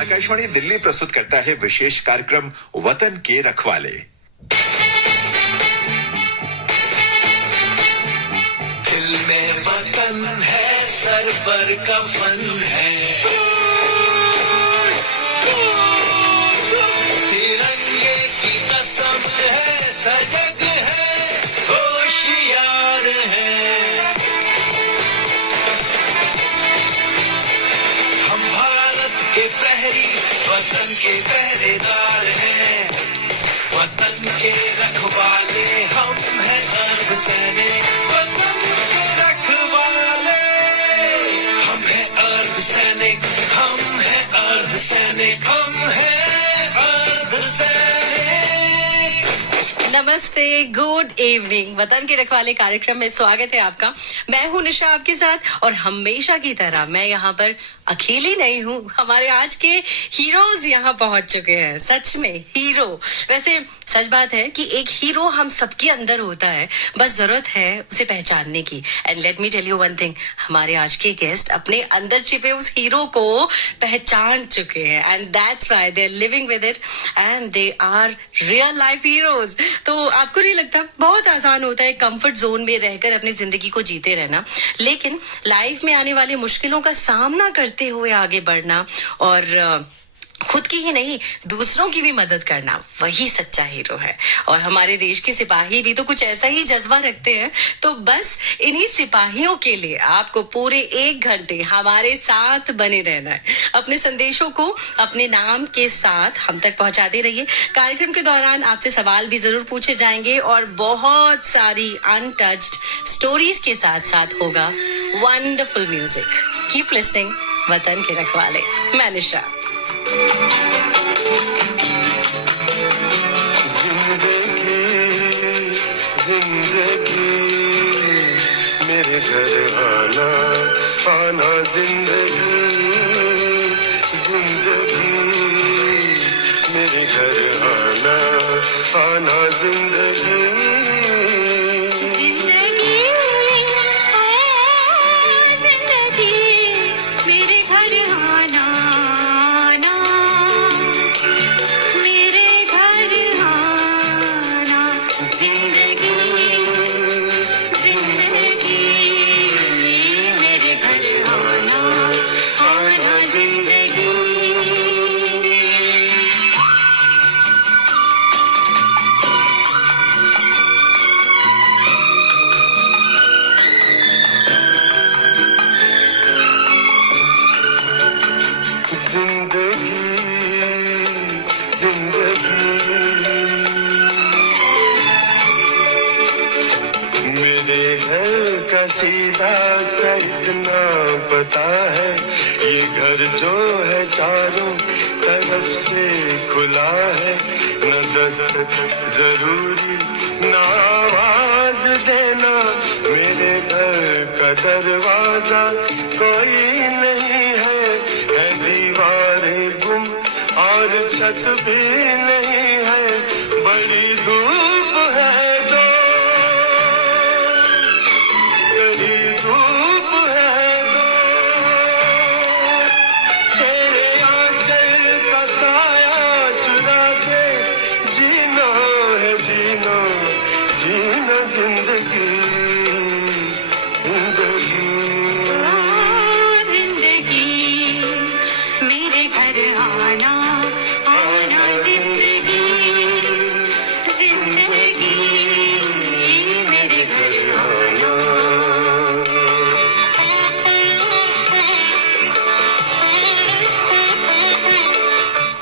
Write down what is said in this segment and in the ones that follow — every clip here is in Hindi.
आकाशवाणी दिल्ली प्रस्तुत करता है विशेष कार्यक्रम वतन के रखवाले। दिल में वतन है, सर पर कफन है, तिरंगे की कसम है, सजग है, होशियार है। हम भारत के प्रहरी, वतन के पहरेदार हैं, वतन के रखवाले हम हैं अर्धसैनिक। वतन के रखवाले हम हैं अर्धसैनिक, हम हैं अर्धसैनिक, हम हैं अर्धसैनिक। नमस्ते, गुड इवनिंग। वतन के रखवाले कार्यक्रम में स्वागत है आपका। मैं हूं निशा आपके साथ और हमेशा की तरह मैं यहाँ पर अकेली नहीं हूँ। हमारे आज के हीरोज यहाँ पहुंच चुके हैं। सच में हीरो। वैसे सच बात है कि एक हीरो हम सबके अंदर होता है, बस जरूरत है उसे पहचानने की। And let me tell you one thing, हमारे आज के गेस्ट अपने अंदर छिपे उस हीरो को पहचान चुके हैं and that's why they are living with it and they are real life heroes. तो आपको नहीं लगता बहुत आसान होता है कंफर्ट जोन में रहकर अपनी जिंदगी को जीते रहना, लेकिन लाइफ में आने वाली मुश्किलों का सामना करते हुए आगे बढ़ना और खुद की ही नहीं दूसरों की भी मदद करना, वही सच्चा हीरो है। और हमारे देश के सिपाही भी तो कुछ ऐसा ही जज्बा रखते हैं। तो बस इन्हीं सिपाहियों के लिए आपको पूरे 1 घंटे हमारे साथ बने रहना है। अपने संदेशों को अपने नाम के साथ हम तक पहुंचाते रहिए। कार्यक्रम के दौरान आपसे सवाल भी जरूर पूछे जाएंगे और बहुत सारी अनटच्ड स्टोरीज के साथ साथ होगा वंडरफुल म्यूजिक। कीप लिसनिंग वतन के रखवाले। मैं निशा। जिंदगी मेरे घर आना आना, जिंदगी मेरे घर आना आना, जिंदगी सीधा सा इतना पता है, ये घर जो है चारों तरफ से खुला है। न दस्तक जरूरी न आवाज देना, मेरे घर का दरवाजा कोई नहीं है। दीवारें गुम और छत भी नहीं है, बड़ी धूप है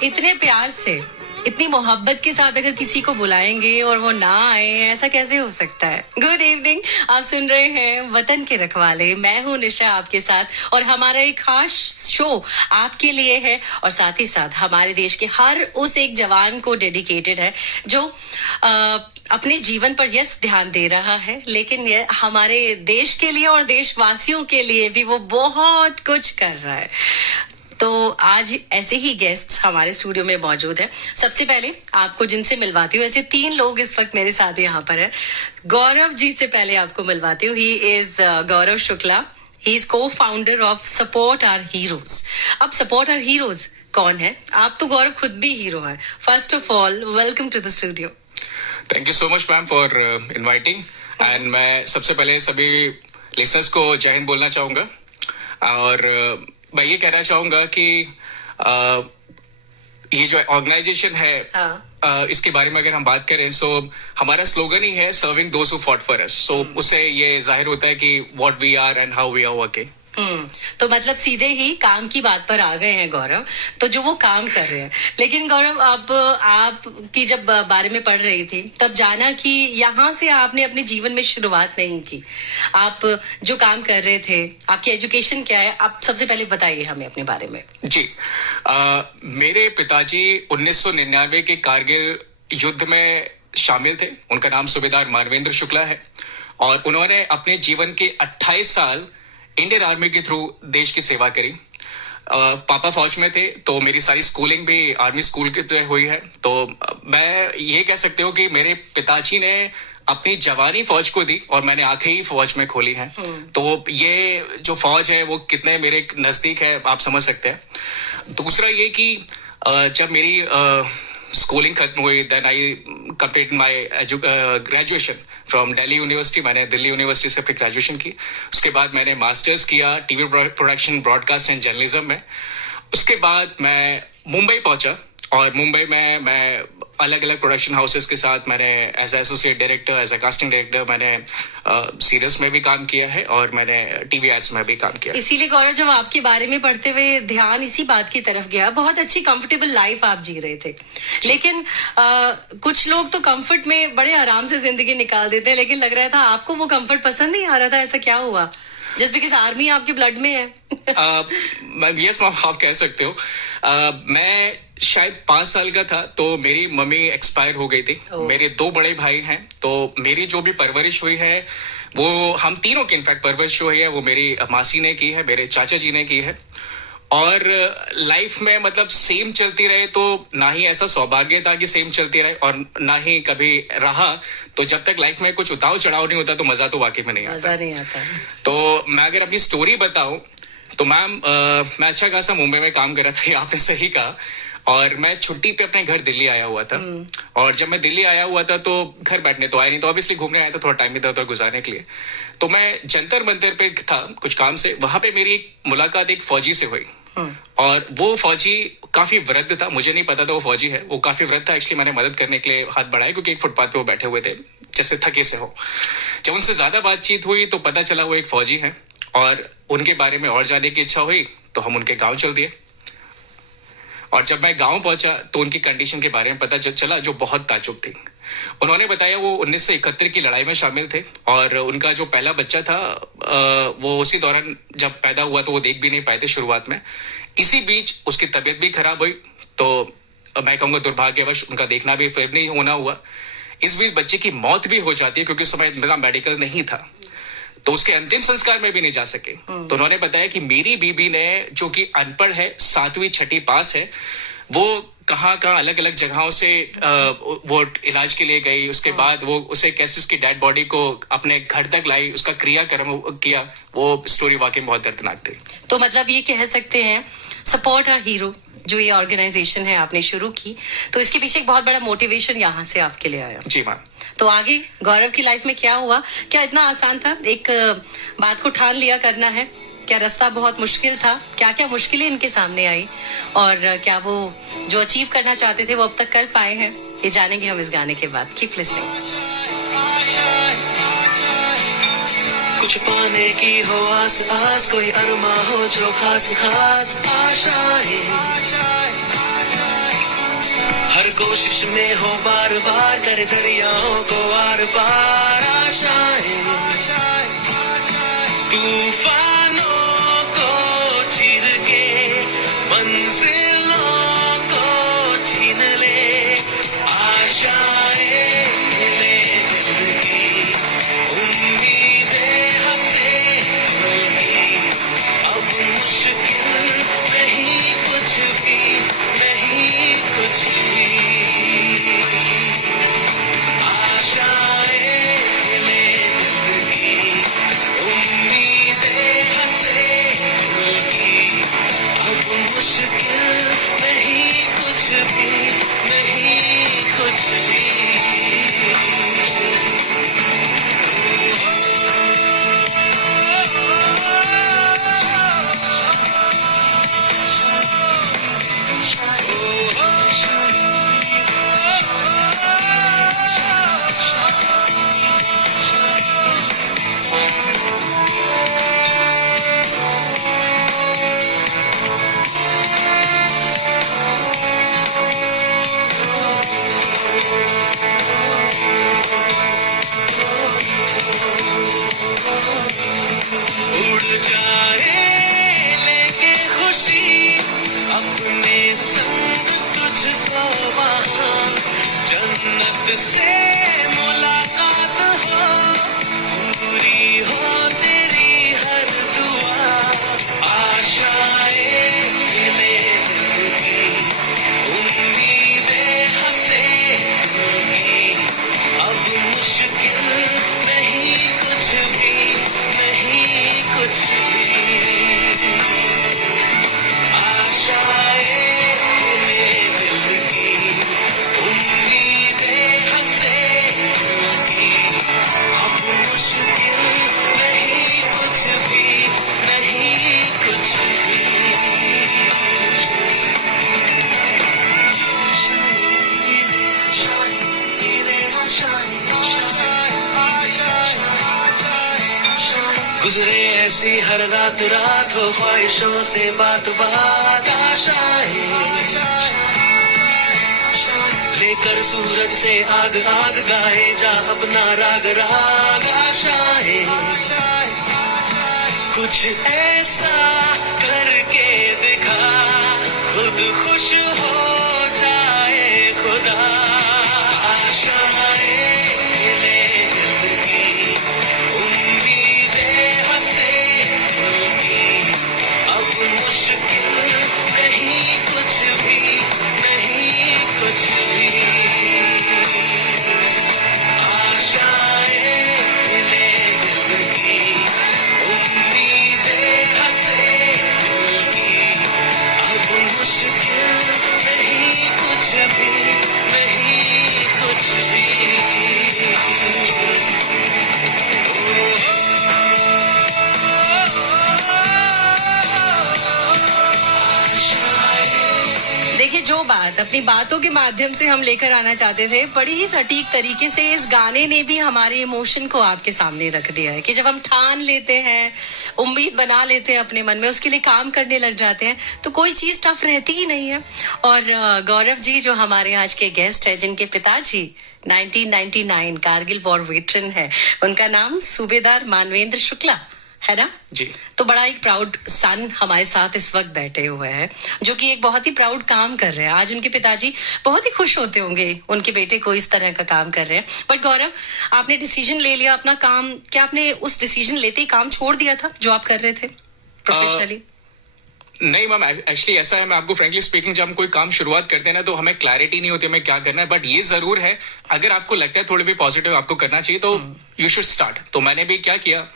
इतने प्यार से, इतनी मोहब्बत के साथ अगर किसी को बुलाएंगे और वो ना आए, ऐसा कैसे हो सकता है। गुड इवनिंग, आप सुन रहे हैं वतन के रखवाले। मैं हूं निशा आपके साथ और हमारा एक खास शो आपके लिए है और साथ ही साथ हमारे देश के हर उस एक जवान को डेडिकेटेड है जो अपने जीवन पर यस ध्यान दे रहा है, लेकिन ये हमारे देश के लिए और देशवासियों के लिए भी वो बहुत कुछ कर रहा है। तो आज ऐसे ही गेस्ट्स हमारे स्टूडियो में मौजूद हैं। सबसे पहले आपको जिनसे मिलवाती हूँ, ऐसे 3 लोग इस वक्त मेरे साथ यहाँ पर है। गौरव जी से पहले आपको मिलवाती हूँ। He is Gaurav Shukla. He is co founder of support our heroes. अब सपोर्ट आवर हीरोज कौन है। आप तो गौरव खुद भी हीरो हैं। First of all welcome to the studio. Thank you so much ma'am for inviting and मैं सबसे पहले सभी लिसनर्स को जय हिंद बोलना चाहूंगा और मैं ये कहना चाहूंगा कि ये जो ऑर्गेनाइजेशन है इसके बारे में अगर हम बात करें सो हमारा स्लोगन ही है serving those who fought for us. So उससे ये जाहिर होता है कि what we are and how we are working. तो मतलब सीधे ही काम की बात पर आ गए हैं गौरव, तो जो वो काम कर रहे हैं। लेकिन गौरव अब आप की जब बारे में पढ़ रही थी तब जाना कि यहाँ से आपने अपने जीवन में शुरुआत नहीं की। आप जो काम कर रहे थे, आपकी एजुकेशन क्या है, आप सबसे पहले बताइए हमें अपने बारे में। जी मेरे पिताजी 1999 के कारगिल युद्ध में शामिल थे। उनका नाम सूबेदार मानवेंद्र शुक्ला है और उन्होंने अपने जीवन के 28 साल इंडियन आर्मी के थ्रू देश की सेवा करी। पापा फौज में थे तो मेरी सारी स्कूलिंग भी आर्मी स्कूल के थ्रू हुई है। तो मैं ये कह सकती हूँ कि मेरे पिताजी ने अपनी जवानी फौज को दी और मैंने आंखें ही फौज में खोली हैं। तो ये जो फौज है वो कितने मेरे नजदीक है आप समझ सकते हैं। दूसरा ये कि जब मेरी स्कूलिंग खत्म हुई then I complete my graduation from Delhi university. मैंने दिल्ली यूनिवर्सिटी से अपनी ग्रेजुएशन की। उसके बाद मैंने मास्टर्स किया TV production broadcast and journalism में। उसके बाद मैं मुंबई पहुंचा और मुंबई में मैं अलग अलग प्रोडक्शन हाउसेस के साथ मैंने as associate director as a casting director मैंने सीरियल्स में भी काम किया है और मैंने टीवी एड्स में भी काम किया। इसीलिए गौरव जब आपके बारे में पढ़ते हुए ध्यान इसी बात की तरफ गया, बहुत अच्छी कंफर्टेबल लाइफ आप जी रहे थे। लेकिन कुछ लोग तो कंफर्ट में बड़े आराम से जिंदगी निकाल देते हैं, लेकिन लग रहा था आपको वो कंफर्ट पसंद नहीं आ रहा था। ऐसा क्या हुआ? जस्ट बिकॉज आर्मी आपके ब्लड में है। यस मैम आप कह सकते हो। मैं शायद 5 साल का था तो मेरी मम्मी एक्सपायर हो गई थी। मेरे 2 बड़े भाई हैं तो मेरी जो भी परवरिश हुई है वो हम तीनों की इनफैक्ट परवरिश हुई है वो मेरी मासी ने की है, मेरे चाचा जी ने की है। और लाइफ में मतलब सेम चलती रहे तो ना ही ऐसा सौभाग्य था कि सेम चलती रहे और ना ही कभी रहा। तो जब तक लाइफ में कुछ उतार चढ़ाव नहीं होता तो मजा तो वाकई में नहीं आता। मजा नहीं आता। तो मैं अगर अपनी स्टोरी बताऊं तो मैम मैं अच्छा खासा मुंबई में काम कर रहा था, आपने सही कहा। और मैं छुट्टी पे अपने घर दिल्ली आया हुआ था। और जब मैं दिल्ली आया हुआ था तो घर बैठने तो आया नहीं, तो ऑब्वियसली घूमने आया था, थोड़ा टाइम इधर उधर गुजारने के लिए। तो मैं जंतर मंतर पे था कुछ काम से, वहां पे मेरी मुलाकात एक फौजी से हुई। और वो फौजी काफी वृद्ध था, मुझे नहीं पता था वो फौजी है, वो काफी वृद्ध था। एक्चुअली मैंने मदद करने के लिए हाथ बढ़ाया क्योंकि एक फुटपाथ पे वो बैठे हुए थे जैसे थके से हो। जब उनसे ज्यादा बातचीत हुई तो पता चला वो एक फौजी है और उनके बारे में और जानने की इच्छा हुई तो हम उनके गांव चल दिए। और जब मैं गांव पहुंचा तो उनकी कंडीशन के बारे में पता चला जो बहुत ताज्जुब थी। उन्होंने बताया वो 1971 की लड़ाई में शामिल थे और उनका जो पहला बच्चा था वो उसी दौरान जब पैदा हुआ तो वो देख भी नहीं पाए थे शुरुआत में। इसी बीच उसकी तबीयत भी खराब हुई तो मैं कहूँगा दुर्भाग्यवश उनका देखना भी फिर नहीं होना हुआ। इस बीच बच्चे की मौत भी हो जाती है क्योंकि उस समय मेरा मेडिकल नहीं था तो उसके अंतिम संस्कार में भी नहीं जा सके। तो उन्होंने बताया कि मेरी बीबी ने जो कि अनपढ़ है 7वीं 6ठी पास है वो कहाँ अलग अलग जगहों से वो इलाज के लिए गई। उसके बाद वो उसे कैसे उसकी डेड बॉडी को अपने घर तक लाई, उसका क्रियाक्रम किया। वो स्टोरी वाकई बहुत दर्दनाक थी। तो मतलब ये कह सकते हैं सपोर्ट अ हीरो जो ये ऑर्गेनाइजेशन है आपने शुरू की, तो इसके पीछे एक बहुत बड़ा मोटिवेशन यहाँ से आपके लिए आया। जी मैम। तो आगे गौरव की लाइफ में क्या हुआ? क्या इतना आसान था? एक बात को ठान लिया करना है, क्या रास्ता बहुत मुश्किल था? क्या क्या मुश्किलें इनके सामने आई और क्या वो जो अचीव करना चाहते थे वो अब तक कर पाए हैं? ये जानेंगे हम इस गाने के बाद। Keep listening. कुछ पाने की हो आस आस, कोई अरमा हो जो खास खास आशाएं, हर कोशिश में हो बार बार कर दरियाओं को आर पार आशाएं, तूफानों को चीर के मंजिलों को छीन ले आशाएं, ले दिल की उम्मीदें हंसे की, अब मुश्किल नहीं कुछ भी, नहीं कुछ भी, आशाएं ले दिल की उम्मीदें सी हर रात रात हो, ख्वाहिशों से बात बात, आशाएं लेकर सूरज से आग आग गाए जा अपना राग राग, आशाएं कुछ ऐसा करके दिखा, खुद खुश हो जाए खुदा, आशाएं ले दिल की, उम्मीदें हंसे दिल की, अब मुश्किल नहीं कुछ भी, नहीं कुछ भी, आशाएं ले दिल की, उम्मीदें हंसे दिल की, अब मुश्किल नहीं कुछ भी, नहीं कुछ भी। देखिए, जो बात अपनी बातों के माध्यम से हम लेकर आना चाहते थे, बड़ी ही सटीक तरीके से इस गाने ने भी हमारे इमोशन को आपके सामने रख दिया है कि जब हम ठान लेते हैं, उम्मीद बना लेते हैं अपने मन में, उसके लिए काम करने लग जाते हैं, तो कोई चीज टफ रहती ही नहीं है। और गौरव जी जो हमारे आज के गेस्ट है, जिनके पिताजी 1999 कारगिल वॉर वेटरन है, उनका नाम सूबेदार मानवेंद्र शुक्ला है ना जी। तो बड़ा एक प्राउड सन हमारे साथ इस वक्त बैठे हुए हैं, जो कि एक बहुत ही प्राउड काम कर रहे हैं। आज उनके पिताजी बहुत ही खुश होते होंगे उनके बेटे को इस तरह का काम कर रहे हैं। बट गौरव, आपने डिसीजन ले लिया अपना काम, क्या आपने उस डिसीजन लेते ही काम छोड़ दिया था जो आप कर रहे थे प्रोफेशनली? नहीं मैम, एक्चुअली ऐसा है, मैं आपको फ्रेंकली स्पीकिंग, जब हम कोई काम शुरुआत करते हैं ना, तो हमें क्लैरिटी नहीं होती हमें क्या करना है। बट ये जरूर है, अगर आपको लगता है थोड़ी भी पॉजिटिव आपको करना चाहिए, तो यू शुड स्टार्ट। तो मैंने भी क्या किया,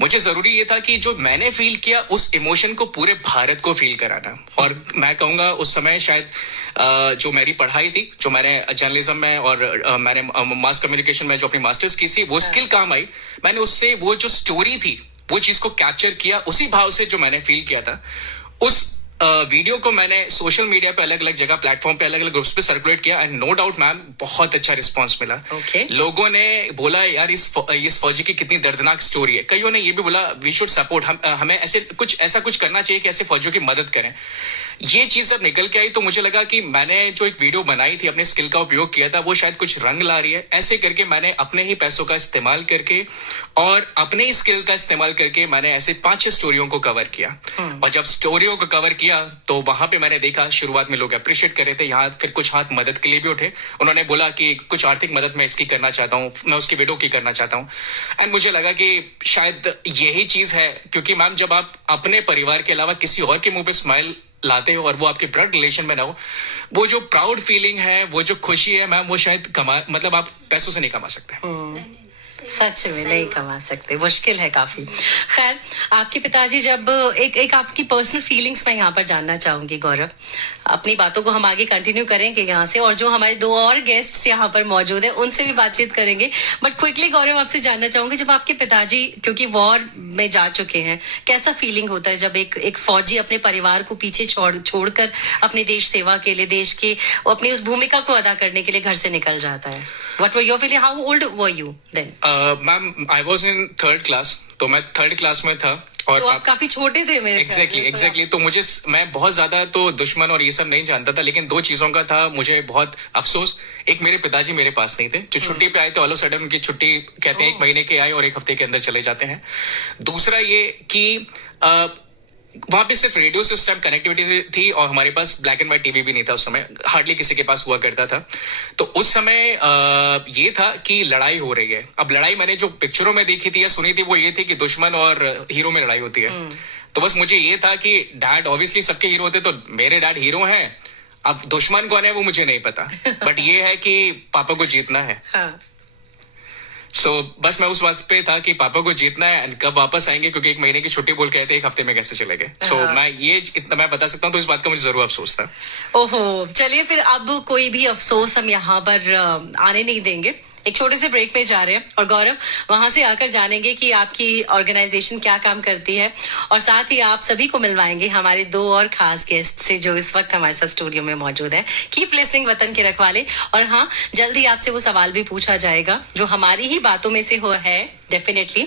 मुझे जरूरी ये था कि जो मैंने फील किया उस इमोशन को पूरे भारत को फील कराना। और मैं कहूंगा उस समय शायद जो मेरी पढ़ाई थी, जो मैंने जर्नलिज्म में और मैंने मास कम्युनिकेशन में जो अपनी मास्टर्स की थी, वो स्किल काम आई। मैंने उससे वो जो स्टोरी थी वो चीज को कैप्चर किया, उसी भाव से जो मैंने फील किया था। उस वीडियो को मैंने सोशल मीडिया पे अलग अलग जगह प्लेटफॉर्म पे अलग अलग ग्रुप्स पे सर्कुलेट किया, एंड नो डाउट मैम बहुत अच्छा रिस्पांस मिला। Okay. लोगों ने बोला यार इस फौजी की कितनी दर्दनाक स्टोरी है। कईयों ने ये भी बोला वी शुड सपोर्ट, हमें ऐसा कुछ करना चाहिए कि ऐसे फौजियों की मदद करें। ये चीज जब निकल के आई तो मुझे लगा कि मैंने जो एक वीडियो बनाई थी, अपने स्किल का उपयोग किया था, वो शायद कुछ रंग ला रही है। ऐसे करके मैंने अपने ही पैसों का इस्तेमाल करके और अपने ही स्किल का इस्तेमाल करके मैंने ऐसे 5-6 स्टोरियों को कवर किया। और जब स्टोरियों को कवर किया तो वहां पे मैंने देखा शुरुआत में लोग अप्रिशिएट कर रहे थे, यहाँ फिर कुछ हाथ मदद के लिए भी उठे। उन्होंने बोला कि कुछ आर्थिक मदद मैं इसकी करना चाहता हूँ, मैं उसकी वीडियो की करना चाहता हूँ। एंड मुझे लगा कि शायद यही चीज है, क्योंकि मैम जब आप अपने परिवार के अलावा किसी और के मुंह पे स्माइल लाते हो और वो आपके ब्लड रिलेशन में ना हो, वो जो प्राउड फीलिंग है, वो जो खुशी है मैम, वो शायद मतलब आप पैसों से नहीं कमा सकते। सच में नहीं कमा सकते, मुश्किल है काफी। खैर, आपके पिताजी जब एक आपकी पर्सनल फीलिंग्स मैं यहाँ पर जानना चाहूंगी गौरव। अपनी बातों को हम आगे कंटिन्यू करेंगे यहाँ से, और जो हमारे 2 और गेस्ट्स यहाँ पर मौजूद हैं उनसे भी बातचीत करेंगे। बट क्विकली गौरव आपसे जानना चाहूंगी, जब आपके पिताजी क्योंकि वॉर में जा चुके हैं, कैसा फीलिंग होता है जब एक फौजी अपने परिवार को पीछे छोड़कर अपने देश सेवा के लिए, देश के अपनी उस भूमिका को अदा करने के लिए घर से निकल जाता है? What were your feeling? How old were you then? Ma'am I was in 3rd class, तो मैं 3rd क्लास में था। और तो आप काफी छोटे थे मेरे एग्जैक्टली। तो मैं बहुत ज्यादा तो दुश्मन और ये सब नहीं जानता था, लेकिन 2 चीजों का था मुझे बहुत अफसोस। एक, मेरे पिताजी मेरे पास नहीं थे, जो छुट्टी पे आए थे, ऑल ऑफ सडन उनकी छुट्टी कहते हैं 1 महीने के आए और 1 हफ्ते के अंदर चले जाते हैं। दूसरा ये कि वहां पे सिर्फ रेडियो से उस टाइम कनेक्टिविटी थी और हमारे पास ब्लैक एंड व्हाइट टीवी भी नहीं था उस समय, हार्डली किसी के पास हुआ करता था। तो उस समय ये था कि लड़ाई हो रही है। अब लड़ाई मैंने जो पिक्चरों में देखी थी या सुनी थी वो ये थी कि दुश्मन और हीरो में लड़ाई होती है। तो बस मुझे ये था कि डैड ऑब्वियसली सबके हीरो होते, तो मेरे डैड हीरो हैं। अब दुश्मन कौन है वो मुझे नहीं पता, बट ये है कि पापा को जीतना है। सो बस मैं उस बात पे था कि पापा को जीतना है, एंड कब वापस आएंगे, क्योंकि 1 महीने की छुट्टी बोल के आए थे, 1 हफ्ते में कैसे चले गए। सो मैं ये इतना मैं बता सकता हूँ, तो इस बात का मुझे जरूर अफसोस था। ओहो, चलिए फिर अब कोई भी अफसोस हम यहाँ पर आने नहीं देंगे। एक छोटे से ब्रेक में जा रहे हैं और गौरव वहां से आकर जानेंगे कि आपकी ऑर्गेनाइजेशन क्या काम करती है और साथ ही आप सभी को मिलवाएंगे हमारे 2 और खास गेस्ट से जो इस वक्त हमारे साथ स्टूडियो में मौजूद है। कीप लिसनिंग वतन के रखवाले। और हाँ, जल्दी आपसे वो सवाल भी पूछा जाएगा जो हमारी ही बातों में से है डेफिनेटली,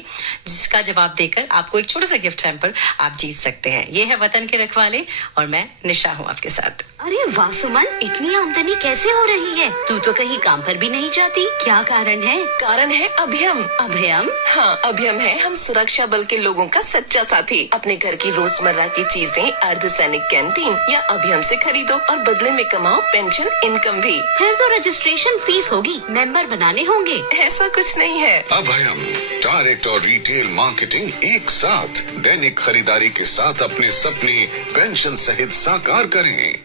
जिसका जवाब देकर आपको एक छोटा सा गिफ्ट हैम्पर आप जीत सकते हैं। ये है वतन के रखवाले और मैं निशा हूँ आपके साथ। अरे वाह सुमन, इतनी आमदनी कैसे हो रही है? तू तो कहीं काम पर भी नहीं जाती, क्या कारण है? कारण है अभयम। अभयम? हाँ, अभयम है हम सुरक्षा बल के लोगों का सच्चा साथी। अपने घर की रोजमर्रा की चीजें अर्धसैनिक कैंटीन या अभयम से खरीदो और बदले में कमाओ पेंशन इनकम भी। फिर तो रजिस्ट्रेशन फीस होगी, मेंबर बनाने होंगे। ऐसा कुछ नहीं है। अभयम डायरेक्ट और रिटेल मार्केटिंग एक साथ। दैनिक खरीदारी के साथ अपने सपने पेंशन सहित साकार करें।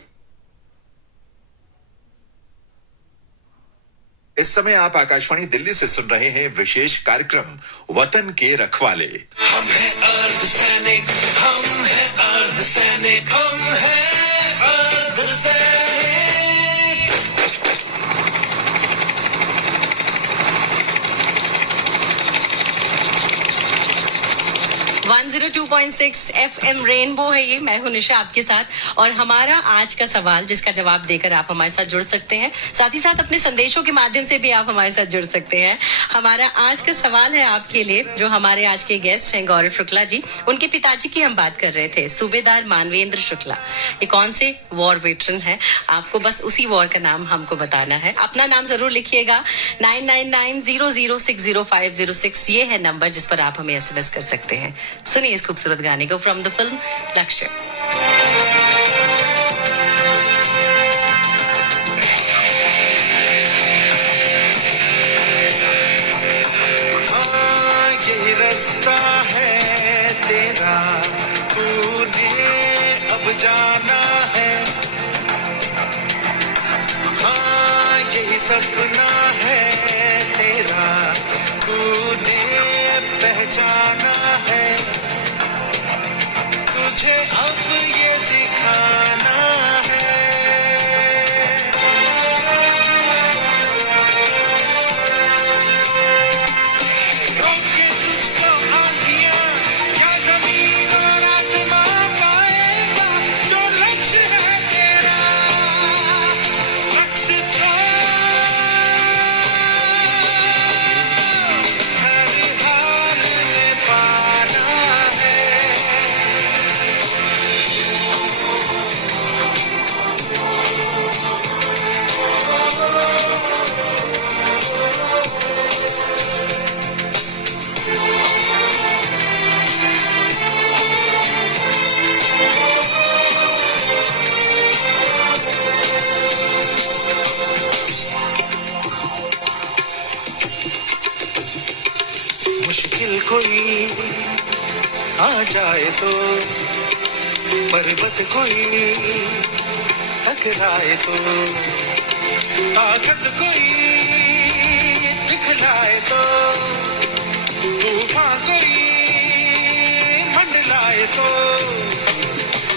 इस समय आप आकाशवाणी दिल्ली से सुन रहे हैं विशेष कार्यक्रम वतन के रखवाले। हम है अर्धसैनिक, हम है अर्धसैनिक, हम है अर्धसैनिक। 102.6 FM रेनबो है ये। मैं हूं निशा आपके साथ और हमारा आज का सवाल जिसका जवाब देकर आप हमारे साथ जुड़ सकते हैं, साथ ही साथ अपने संदेशों के माध्यम से भी आप हमारे साथ जुड़ सकते हैं। हमारा आज का सवाल है आपके लिए, जो हमारे आज के गेस्ट हैं गौरव शुक्ला जी। उनके पिताजी की हम बात कर रहे थे, सूबेदार मानवेंद्र शुक्ला। ये कौन से वॉर वेटरन है? आपको बस उसी वॉर का नाम हमको बताना है। अपना नाम जरूर लिखिएगा 9990060506। ये है नंबर जिस पर आप हमें SMS कर सकते हैं। सुनिए इस खूबसूरत गाने को फ्रॉम द फिल्म लक्ष्य। यही रास्ता है तेरा, तूने अब जाना है। हाँ, यही सपना है तेरा, तूने पहचाना है। तुझे अब ये दिखाना है। रोके तुझको आंधियां या जमीन और आसमां पाएगा, जो लक्ष्य है तेरा, लक्ष्य तो हर हाल में पाना है। मुश्किल कोई आ जाए तो, पर्वत कोई टकराए तो, ताकत कोई दिखलाए तो, तूफान कोई मंडलाए तो,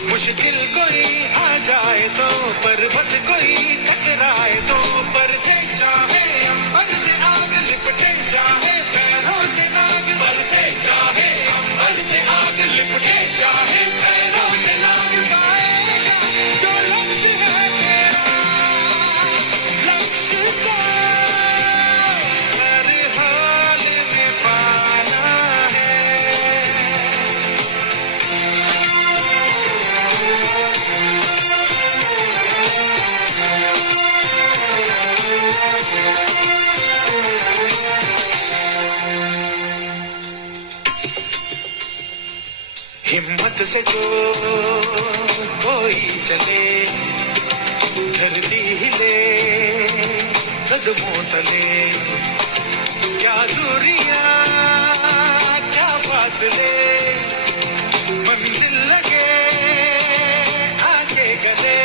मुश्किल कोई आ जाए तो, पर्वत कोई टकराए तो, पर से चाहे अंबर से आग लिपटे, चाहे पैरों से नाग बरसे, चाहे अंबर से आग लिपटे, चाहे पैरों से नाग पाएगा, जो लक्ष्य है तेरा, लक्ष्य तो हर हाल में पाना है। हिम्मत से जो कोई चले, धरती हिले कदमों तले, क्या दूरियां क्या फासले, मंजिल लगे आगे गले।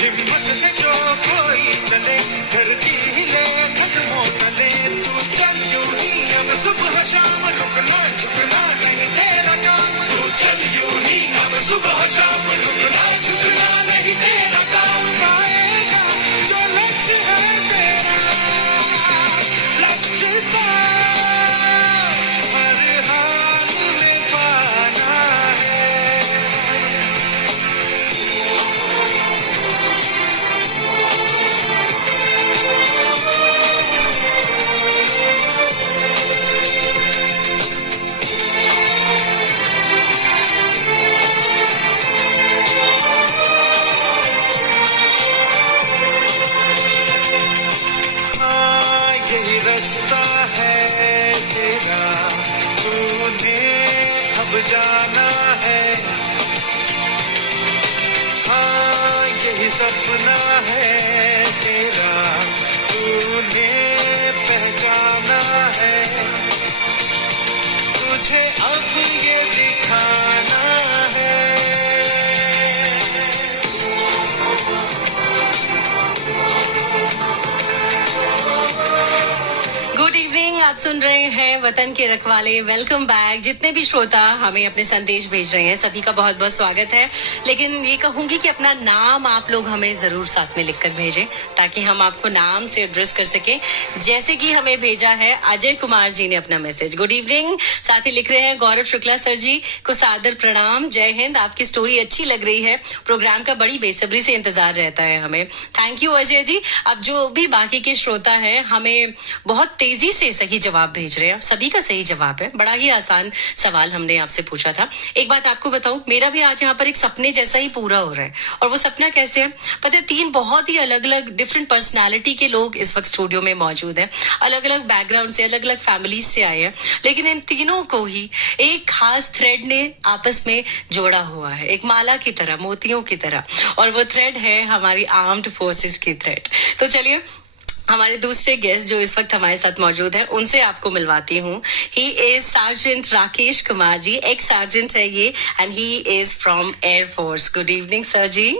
हिम्मत से जो कोई चले, धरती हिले कदमों तले, तू चल यूं ही अब सुबह शाम, रुकना झुकना नहीं तेरा काम। तू चल यूं ही अब सुबह शाम, रुकना झुकना नहीं तेरा काम। पाएगा जो लक्ष्य है तेरा, सपना है तेरा, तूने पहचाना है, तुझे अब ये दिखाना है। गुड इवनिंग, आप सुन रहे हैं वतन के रखवाले। Welcome back. जितने भी श्रोता हमें अपने संदेश भेज रहे हैं सभी का बहुत बहुत स्वागत है। लेकिन ये कहूंगी कि अपना नाम आप लोग हमें जरूर साथ में लिखकर भेजें ताकि हम आपको नाम से एड्रेस कर सकें। जैसे कि हमें भेजा है अजय कुमार जी ने अपना मैसेज। Good evening. साथ ही लिख रहे हैं गौरव शुक्ला सर जी को सादर प्रणाम, जय हिंद। आपकी स्टोरी अच्छी लग रही है, प्रोग्राम का बड़ी बेसब्री से इंतजार रहता है हमें। Thank you Ajay ji. अब जो भी बाकी के श्रोता है हमें बहुत तेजी से सही जवाब भेज रहे हैं। सभी का सही जवाब है। बड़ा ही आसान सवाल हमने आपसे पूछा था। एक बात आपको बताऊं, मेरा भी आज यहाँ पर एक सपने जैसा ही पूरा हो रहा है। और वो सपना कैसे है पता है? 3 बहुत ही अलग अलग डिफरेंट पर्सनालिटी के लोग इस वक्त स्टूडियो में मौजूद हैं। अलग अलग बैकग्राउंड से, अलग अलग फैमिलीज से आए हैं, लेकिन इन तीनों को ही एक खास थ्रेड ने आपस में जोड़ा हुआ है, एक माला की तरह, मोतियों की तरह। और वो थ्रेड है हमारी आर्म्ड फोर्सेस की थ्रेड। तो चलिए हमारे दूसरे गेस्ट जो इस वक्त हमारे साथ मौजूद हैं उनसे आपको मिलवाती हूँ। He is sergeant Rakesh Kumar ji, ex sergeant है ये, and he is from air force. Good evening sir ji.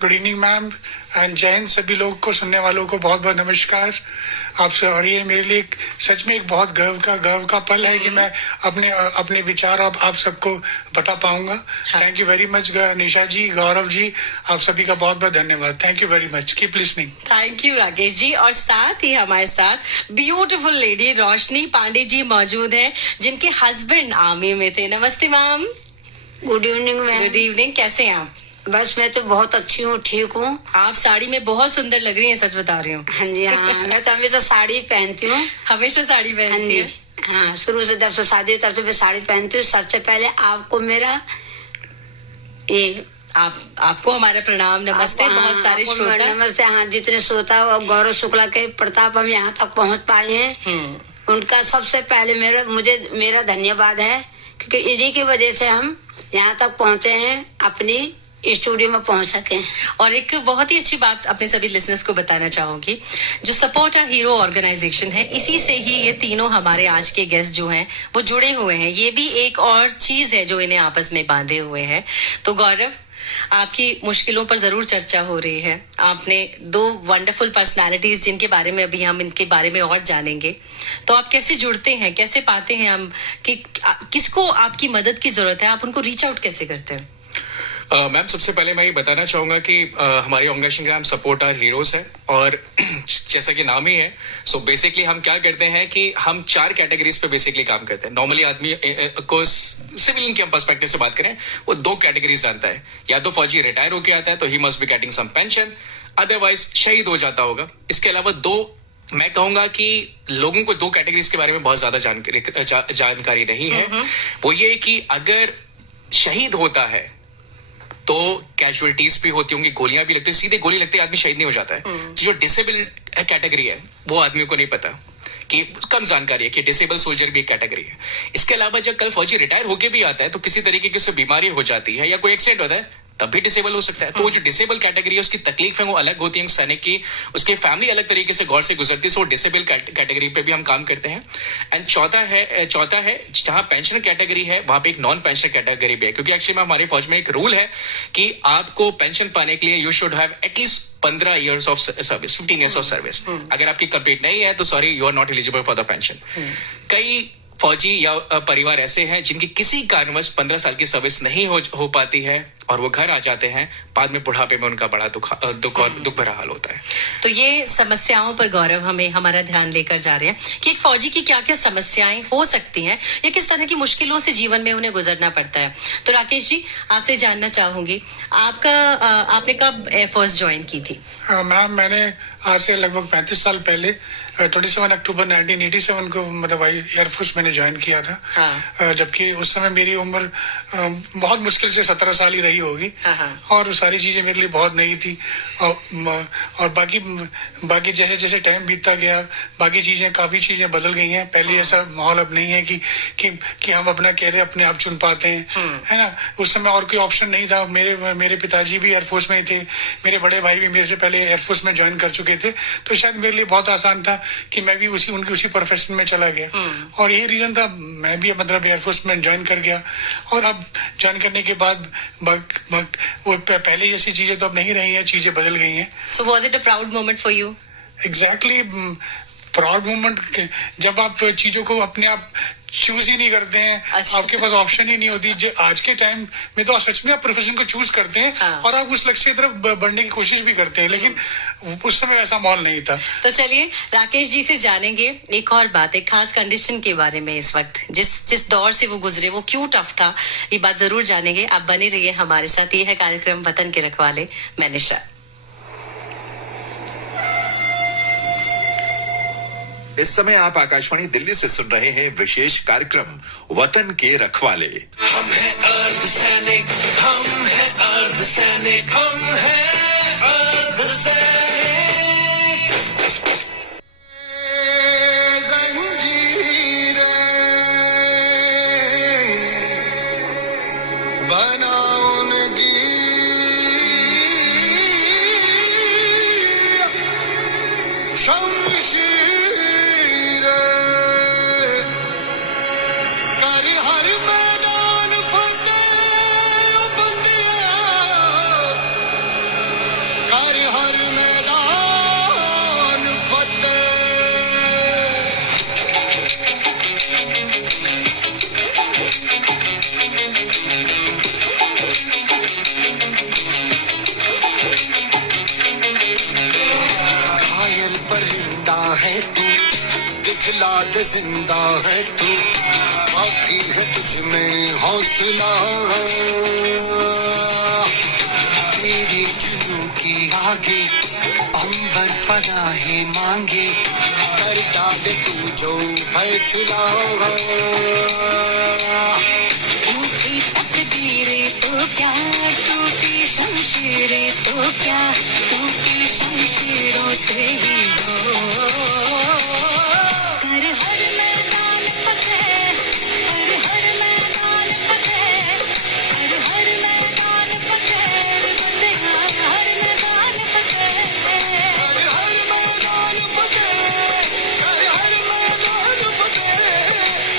Good evening ma'am and Jain. सभी लोगों को, सुनने वालों को बहुत बहुत नमस्कार आपसे। और ये मेरे लिए सच में एक बहुत गर्व का पल है कि मैं अपने विचार आप सबको बता पाऊंगा। Thank you very much Nisha ji, Gaurav ji, आप सभी का बहुत बहुत धन्यवाद। Thank you very much. Keep listening. Thank you Rakesh ji. और साथ ही हमारे साथ ब्यूटीफुल लेडी रोशनी पांडे जी मौजूद हैं जिनके हस्बैंड आर्मी में थे। नमस्ते ma'am. Good evening ma'am. Good evening, कैसे हैं आप? बस मैं तो बहुत अच्छी हूँ, ठीक हूँ। आप साड़ी में बहुत सुंदर लग रही हैं, सच बता रही हूँ। हाँ जी हाँ, मैं तो हमेशा साड़ी पहनती हूँ। हमेशा साड़ी हाँ पहनती जी है? हाँ, शुरू से जब से शादी हुई तब से मैं साड़ी पहनती हूँ। सबसे पहले आपको मेरा ये आपको हमारा प्रणाम, नमस्ते। बहुत सारे श्रोता, नमस्ते। हाँ, जितने श्रोता और गौरव शुक्ला के प्रताप हम यहाँ तक पहुँच पाए हैं, उनका सबसे पहले मेरा धन्यवाद है, क्योंकि इन्हीं की वजह से हम यहाँ तक पहुँचे हैं, अपनी स्टूडियो में पहुंच सके। और एक बहुत ही अच्छी बात अपने सभी लिसनर्स को बताना चाहूंगी, जो सपोर्ट अ हीरो ऑर्गेनाइजेशन है, इसी से ही ये तीनों हमारे आज के गेस्ट जो हैं वो जुड़े हुए हैं। ये भी एक और चीज है जो इन्हें आपस में बांधे हुए हैं। तो गौरव, आपकी मुश्किलों पर जरूर चर्चा हो रही है। आपने 2 वंडरफुल पर्सनालिटीज जिनके बारे में अभी हम इनके बारे में और जानेंगे। तो आप कैसे जुड़ते हैं, कैसे पाते हैं हम कि किसको आपकी मदद की जरूरत है, आप उनको रीच आउट कैसे करते हैं? मैम, सबसे पहले मैं ये बताना चाहूंगा कि हमारी ऑर्गेनाइजेशन का नाम सपोर्ट आवर हीरोज है। और जैसा कि नाम ही है, सो बेसिकली हम क्या करते हैं कि हम 4 कैटेगरीज पे बेसिकली काम करते हैं। नॉर्मली आदमी को सिविलियन के पर्सपेक्टिव से बात करें, वो 2 कैटेगरीज जानता है। या तो फौजी रिटायर होके आता है तो he must be getting some pension, otherwise शहीद हो जाता होगा। इसके अलावा मैं कहूंगा कि लोगों को 2 कैटेगरीज के बारे में बहुत ज्यादा जानकारी नहीं है। वो ये कि अगर शहीद होता है तो कैजुअलिटीज भी होती होंगी, गोलियां भी लगती है, सीधे गोली लगती है आदमी शहीद नहीं हो जाता है। जो डिसेबल्ड कैटेगरी है वो आदमी को नहीं पता, कि कम जानकारी है कि डिसेबल सोल्जर भी एक कैटेगरी है। इसके अलावा जब कल फौजी रिटायर होके भी आता है तो किसी तरीके की उससे बीमारी हो जाती है या कोई एक्सीडेंट होता है तब भी डिसेबल हो सकता है। तो वो जो डिसेबल कैटेगरी है उसकी तकलीफ है वो अलग होती है सैनिक की, उसकी फैमिली अलग तरीके से गौर से गुजरती है। सो डिसेबल कैटेगरी पे भी हम काम करते हैं। एंड चौथा है जहां पेंशनर कैटेगरी है वहां पे एक नॉन पेंशनर कैटेगरी भी है, क्योंकि एक्चुअली में हमारे फौज में एक रूल है कि आपको पेंशन पाने के लिए you should have at least 15 years of service, 15 years of service. अगर आपकी कंप्लीट नहीं है तो sorry, you are not eligible for the pension. कई फौजी या परिवार ऐसे हैं जिनकी किसी कारणवश 15 साल की सर्विस नहीं हो पाती है और वो घर आ जाते हैं, बाद में बुढ़ापे में उनका बड़ा दुख भरा हाल होता है। तो ये समस्याओं पर गौरव हमें हमारा ध्यान लेकर जा रहे हैं कि एक फौजी की क्या क्या समस्याएं हो सकती हैं या किस तरह की मुश्किलों से जीवन में उन्हें गुजरना पड़ता है। तो राकेश जी, आपसे जानना चाहूंगी, आपने कब एयरफोर्स ज्वाइन की थी? मैम, मैंने आज से लगभग 35 साल पहले 27 अक्टूबर 1987 को मतलब एयरफोर्स मैंने ज्वाइन किया था। जबकि उस समय मेरी उम्र बहुत मुश्किल से 17 साल ही रही रही होगी। हाँ। और सारी चीजें मेरे लिए बहुत नई थी। और बाकी जैसे जैसे टाइम बीतता गया, बाकी काफी चीजें बदल गई हैं। पहले ऐसा माहौल अब नहीं है कि हम अपना कैरियर अपने आप चुन पाते हैं, है ना। उस समय और कोई ऑप्शन नहीं था। मेरे पिताजी भी एयरफोर्स में थे, मेरे बड़े भाई भी मेरे से पहले एयरफोर्स में ज्वाइन कर चुके थे, तो शायद मेरे लिए बहुत आसान था कि मैं भी उनकी उसी प्रोफेशन में चला गया। और ये रीजन था, मैं भी मतलब एयरफोर्स में ज्वाइन कर गया। और अब ज्वाइन करने के बाद वो पहले जैसी चीजें तो अब नहीं रही हैं, चीजें बदल गई हैं। So was it a proud moment for you? Exactly proud moment, जब आप चीजों को अपने आप चूज ही नहीं करते हैं। अच्छा। आपके पास ऑप्शन ही नहीं होती। जो आज के टाइम में तो सच में आप प्रोफेशन को चूज करते हैं। हाँ। और आप उस लक्ष्य की तरफ बढ़ने की कोशिश भी करते हैं, लेकिन उस समय वैसा माहौल नहीं था। तो चलिए राकेश जी से जानेंगे एक और बात, एक खास कंडीशन के बारे में। इस वक्त जिस दौर से वो गुजरे, वो क्यों टफ था, ये बात जरूर जानेंगे। आप बने रहिए हमारे साथ। ये है कार्यक्रम वतन के रखवाले, मैं निशा। इस समय आप आकाशवाणी दिल्ली से सुन रहे हैं विशेष कार्यक्रम वतन के रखवाले। हम हैं अर्धसैनिक, हम हैं अर्धसैनिक, हम हैं अर्धसैनिक। जंजीरें बनाऊंगी, शमशीरें कर हर मैदान फतेह बंदिया, कर हर मैदान फतेह। घायल परिंदा है तू, दिखला दे जिंदा है तू, बाकी है तुझ में हौसला। तेरी जुनू की आगे अंबर पनाहे मांगे, कर डाले तू जो फैसला। टूटी तकदीरें तो क्या, टूटी शमशीरें तो क्या, टूटी शमशीरों से ही हो। कर हर मैदान फतेह, कर हर मैदान फतेह, कर हर मैदान फतेह बंदिया, हर मैदान फतेह, कर हर मैदान फतेह, कर हर मैदान फतेह,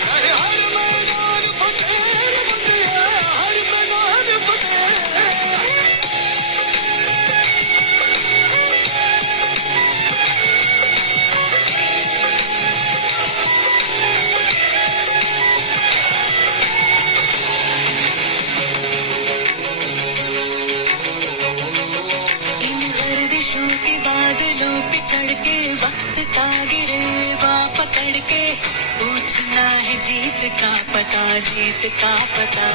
कर हर मैदान फतेह बंदिया, हर मैदान फतेह। इन गर्दिशों के बादलों पे चढ़ के वक्त का गिरेबा पकड़ के, पूछना है जीत का पता, जीत का पता।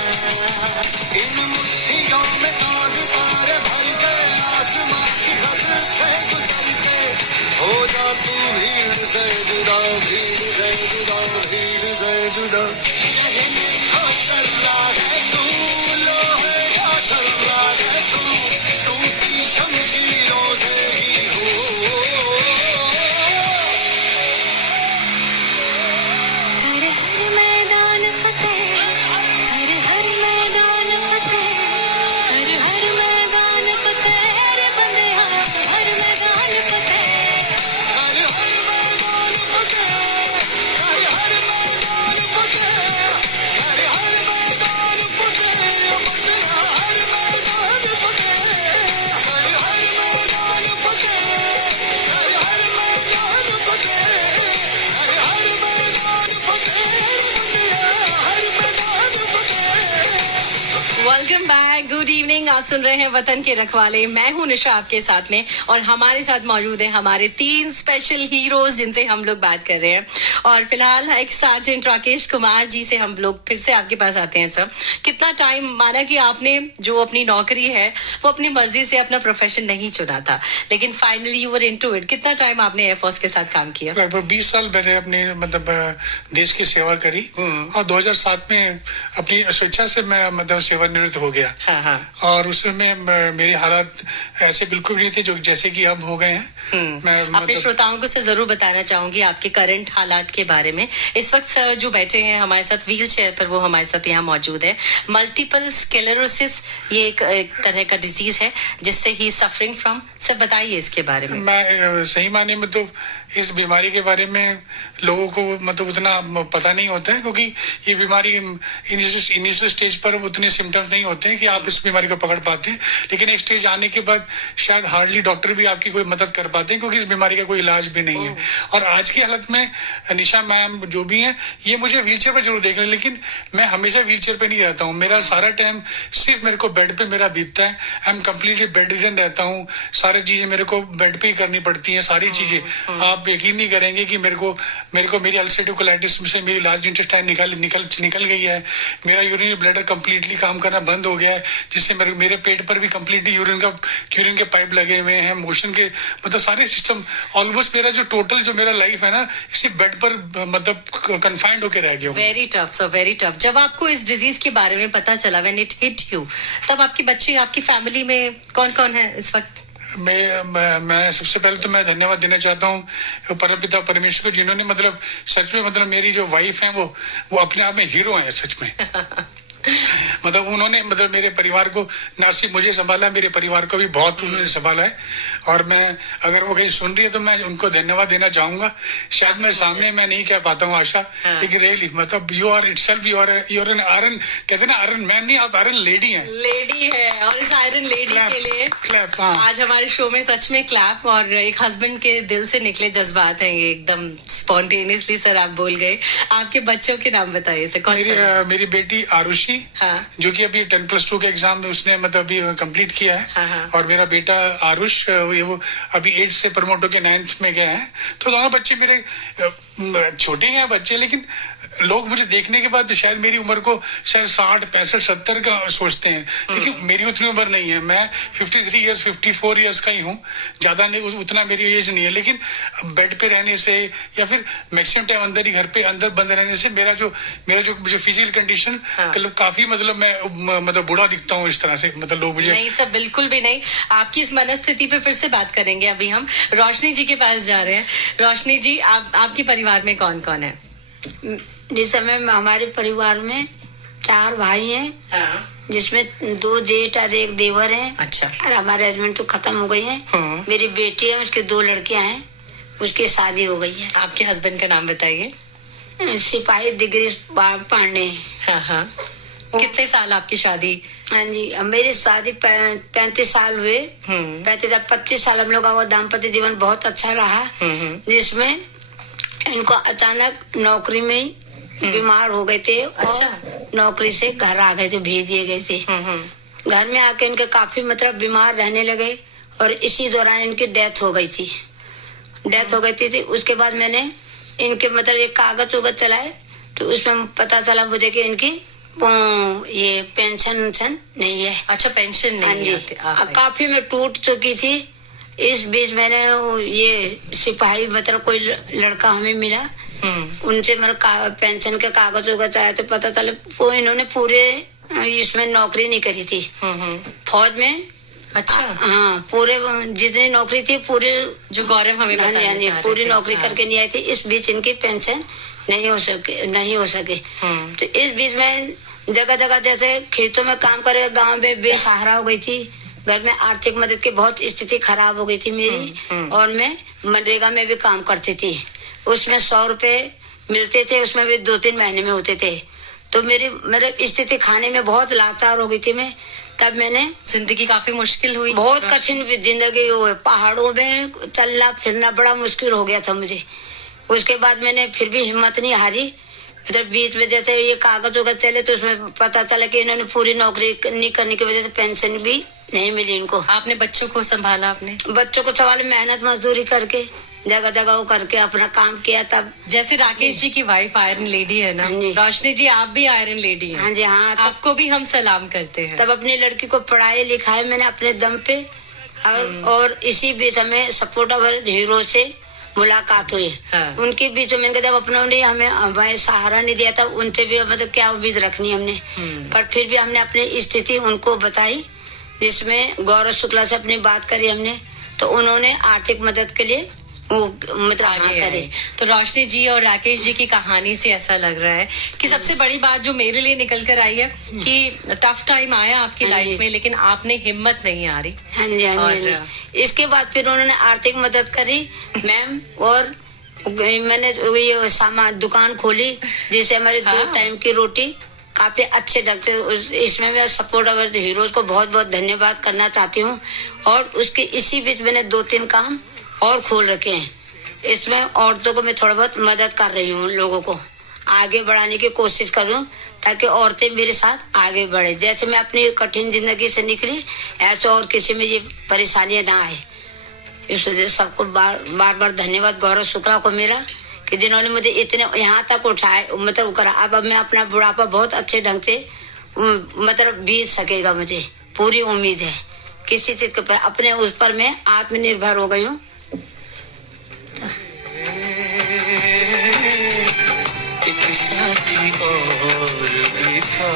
इन मुट्ठियों में ताज तारे भर के, आसमां की हद से गुजर के, हो जा तू भीड़ से जुदा, भीड़ से जुदा, भीड़ से जुदा। रहने को चल रहा है तू, लोहे का चल रहा है तू, टूटी शमशीरों से ही हो। कर हर मैदान फतेह, कर हर मैदान फतेह, कर हर मैदान आप सुन रहे हैं वतन के रखवाले। मैं हूं निशा आपके साथ में, और हमारे साथ मौजूद है हमारे 3 स्पेशल हीरोज जिनसे हम लोग बात कर रहे हैं। और फिलहाल एक सार्जेंट राकेश कुमार जी से हम लोग फिर से आपके पास आते हैं। सर, कितना टाइम, माना कि आपने जो अपनी नौकरी है वो अपनी मर्जी से अपना प्रोफेशन नहीं चुना था, लेकिन finally you were into it. कितना टाइम आपने एयरफोर्स के साथ काम किया? लगभग 20 साल मैंने अपने मतलब देश की सेवा करी, और 2007 में अपनी स्वेच्छा से मैं मतलब सेवानिवृत्त हो गया। और उसमें मेरे हालात ऐसे बिल्कुल नहीं थे जो जैसे कि अब हो गए हैं। मैं अपने श्रोताओं को जरूर बताना चाहूंगी आपके करंट हालात के बारे में। इस वक्त सर जो बैठे हैं हमारे साथ व्हील चेयर पर, वो हमारे साथ यहाँ मौजूद है। मल्टीपल स्क्लेरोसिस ये एक तरह का डिजीज है जिससे ही सफरिंग फ्रॉम। सर बताइए इसके बारे में। मैं सही माने में तो इस बीमारी के बारे में लोगों को मतलब उतना पता नहीं होता है, क्योंकि ये बीमारी इनिशियल स्टेज पर उतने सिम्टम्स नहीं होते हैं कि आप इस बीमारी को पकड़ पाते हैं। लेकिन एक स्टेज आने के बाद शायद हार्डली डॉक्टर भी आपकी कोई मदद कर पाते हैं, क्योंकि इस बीमारी का कोई इलाज भी नहीं है। और आज की हालत में निशा मैम जो भी हैं, ये मुझे व्हीलचेयर पर जरूर देख रहे हैं, लेकिन मैं हमेशा व्हीलचेयर पे नहीं रहता हूँ। मेरा सारा टाइम सिर्फ मेरे को बेड पे मेरा बीतता है। I am completely bed ridden रहता हूँ। सारी चीजें मेरे को बेड पे ही करनी पड़ती हैं, सारी चीजें। आप यकीन नहीं करेंगे कि मेरे को मेरी अल्सरेटिव कोलाइटिस से मेरी लार्ज इंटेस्टाइन निकल गई है। मेरा यूरिनरी ब्लैडर कंप्लीटली काम करना बंद हो गया है, जिससे मेरे पेट पर भी कंप्लीटली यूरिन के पाइप लगे हुए हैं। मोशन के मतलब सारे सिस्टम ऑलमोस्ट मेरा जो टोटल जो मेरा लाइफ है ना, इसी बेड पर मतलब कन्फाइंड होकर रह गया हूँ। Very tough sir, very tough. जब आपको इस डिजीज के बारे में पता चला, व्हेन इट हिट यू, तब आपके बच्चे, आपकी फैमिली में कौन कौन है इस वक्त? मैं सबसे पहले तो मैं धन्यवाद देना चाहता हूँ परमपिता परमेश्वर को, जिन्होंने मतलब सच में मतलब मेरी जो वाइफ है वो अपने आप में हीरो है सच में। मतलब उन्होंने मतलब मेरे परिवार को ना सिर्फ मुझे संभाला, मेरे परिवार को भी बहुत उन्होंने संभाला है। और मैं अगर वो कहीं सुन रही है तो मैं उनको धन्यवाद देना चाहूंगा। शायद मैं सामने मैं नहीं कह पाता हूँ आशा, लेकिन रियली मतलब you are itself, you are an iron, कहते हैं ना आयरन मैन नहीं, आप आयरन लेडी हैं। लेडी है, और इस आयरन लेडी के लिए क्लैप। आज हमारे शो में सच में क्लैप। और एक हस्बैंड के दिल से निकले जज्बात हैं ये, एकदम स्पॉन्टेनियसली। सर आप बोल गए। आपके बच्चों के नाम बताइए सर। कौन? मेरी बेटी आरुषि, जो कि अभी 10+2 का एग्जाम उसने मतलब अभी कंप्लीट किया है। और मेरा बेटा आरुष, वो अभी 8 से प्रमोट होकर 9th में गया है। तो दोनों बच्चे मेरे छोटे हैं बच्चे, लेकिन लोग मुझे देखने के बाद शायद मेरी उम्र को शायद 60, 65, 70 का सोचते हैं, लेकिन मेरी उतनी उम्र नहीं है। मैं 53 ईयर्स 54 ईयर्स का ही हूँ, ज्यादा नहीं, उतना मेरी एज नहीं है। लेकिन बेड पे रहने से या फिर मैक्सिमम टाइम अंदर ही घर पे अंदर बंद रहने से मेरा जो फिजिकल कंडीशन काफी मतलब मैं मतलब बूढ़ा दिखता हूँ इस तरह से। मतलब लोग मुझे नहीं सर, बिल्कुल भी नहीं। आपकी इस मनस्थिति पे फिर से बात करेंगे। अभी हम रोशनी जी के पास जा रहे हैं। रोशनी जी, आपके परिवार में कौन कौन है? जिस समय हमारे परिवार में 4 भाई हैं, जिसमें 2 जेठ और 1 देवर है। अच्छा। और हमारे हस्बैंड तो खत्म हो गई है। मेरी बेटी है, उसके 2 लड़कियां हैं, उसकी शादी हो गई है। आपके हस्बैंड का नाम बताइए। सिपाही दिग्गज पांडे। हाँ। कितने साल आपकी शादी? हाँ जी, मेरी शादी 35 साल हुए। 25 साल हम लोग का दाम्पत्य जीवन बहुत अच्छा रहा, जिसमें इनको अचानक नौकरी में बीमार हो गए थे। और नौकरी से घर आ गए थे, भेज दिए गए थे। घर में आके इनके काफी मतलब बीमार रहने लगे, और इसी दौरान इनकी डेथ हो गई थी। उसके बाद मैंने इनके मतलब एक कागज उगज चलाए, तो उसमें पता चला मुझे कि इनकी ये पेंशन नहीं है। अच्छा, पेंशन नहीं है। काफी मैं टूट चुकी थी। इस बीच मैंने ये सिपाही मतलब कोई लड़का हमें मिला, उनसे मेरे पेंशन के कागज उगज आए, तो पता चला वो इन्होंने पूरे इसमें नौकरी नहीं करी थी फौज में। अच्छा। हाँ, पूरे जितनी नौकरी थी पूरे जो गौरव हमें पूरी नौकरी करके नहीं आई थी। इस बीच इनकी पेंशन नहीं हो सके। तो इस बीच में जगह जगह जैसे खेतों में काम करे, गांव में बेसहारा हो गई थी। घर में आर्थिक मदद की बहुत स्थिति खराब हो गई थी मेरी। और मैं मनरेगा में भी काम करती थी, उसमें 100 रुपए मिलते थे, उसमें भी 2-3 महीने में होते थे। तो मेरी स्थिति खाने में बहुत लाचार हो गई थी मैं। तब मैंने जिंदगी काफी मुश्किल हुई, बहुत कठिन जिंदगी हुई। पहाड़ों में चलना फिरना बड़ा मुश्किल हो गया था मुझे। उसके बाद मैंने फिर भी हिम्मत नहीं हारी। मतलब बीच में जैसे ये कागज वगैरह चले तो उसमें पता चला कि इन्होंने पूरी नौकरी नहीं करने की वजह से पेंशन भी नहीं मिली इनको। आपने बच्चों को संभाला? आपने बच्चों को सवाल मेहनत मजदूरी करके जगह जगह वो करके अपना काम किया। तब जैसे राकेश जी की वाइफ आयरन लेडी है ना, हाँ जी। रोशनी जी आप भी आयरन लेडी हैं। हाँ जी हाँ। आपको भी हम सलाम करते हैं। तब अपनी लड़की को पढ़ाई लिखाई मैंने अपने दम पे और इसी बीच हमें सपोर्ट अवर हीरो से मुलाकात हुई। हाँ। उनके बीच में जब अपनों ने हमें सहारा नहीं दिया था, उनसे भी मतलब क्या उम्मीद रखनी हमने। पर फिर भी हमने अपनी स्थिति उनको बताई, जिसमें गौरव शुक्ला से अपनी बात करी हमने, तो उन्होंने आर्थिक मदद के लिए वो मतलब हाँ करे। तो रोशनी जी और राकेश जी की कहानी से ऐसा लग रहा है कि सबसे बड़ी बात जो मेरे लिए निकल कर आई है कि टफ टाइम आया आपकी लाइफ में, लेकिन आपने हिम्मत नहीं हारी। हाँ जी हाँ जी। इसके बाद फिर उन्होंने आर्थिक मदद करी मैम, और मैंने ये सामान दुकान खोली जिससे हमारे 2 टाइम की रोटी काफी अच्छे ढंग से। इसमें मैं सपोर्ट अवर हीरोज को बहुत बहुत धन्यवाद करना चाहती हूँ। और उसके इसी बीच मैंने 2-3 काम और खोल रखे हैं। इसमें औरतों को मैं थोड़ा बहुत मदद कर रही हूँ, लोगों को आगे बढ़ाने की कोशिश कर रही हूँ ताकि औरतें मेरे साथ आगे बढ़े। जैसे मैं अपनी कठिन जिंदगी से निकली, ऐसे और किसी में ये परेशानियां ना आए। इस वजह से सबको बार बार धन्यवाद गौरव शुक्ला को मेरा, कि जिन्होंने मुझे इतने यहाँ तक उठाए, मतलब करा। अब मैं अपना बुढ़ापा बहुत अच्छे ढंग से मतलब बीत सकेगा, मुझे पूरी उम्मीद है। किसी चीज के पर अपने उस पर मैं आत्मनिर्भर हो गई हूँ। एक साथी और भी था,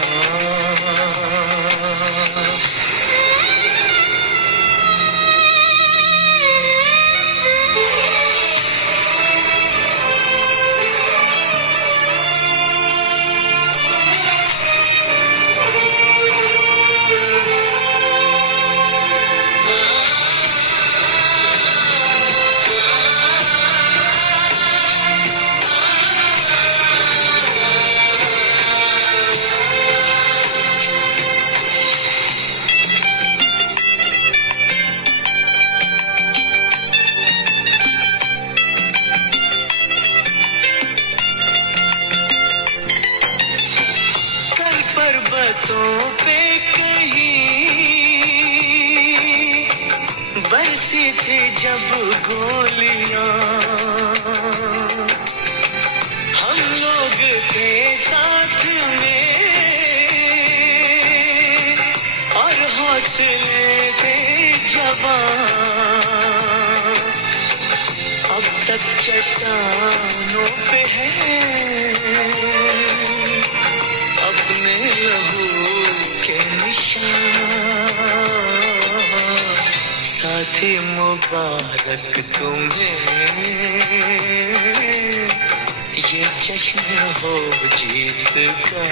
पर्वतों पे कहीं बरसी थी जब गोलियां, हम लोग थे साथ में और हौसले थे जवान। अब तक चट्टानों पे है अपने लहू के निशान। साथी मुबारक तुम्हें, ये जश्न हो जीत का,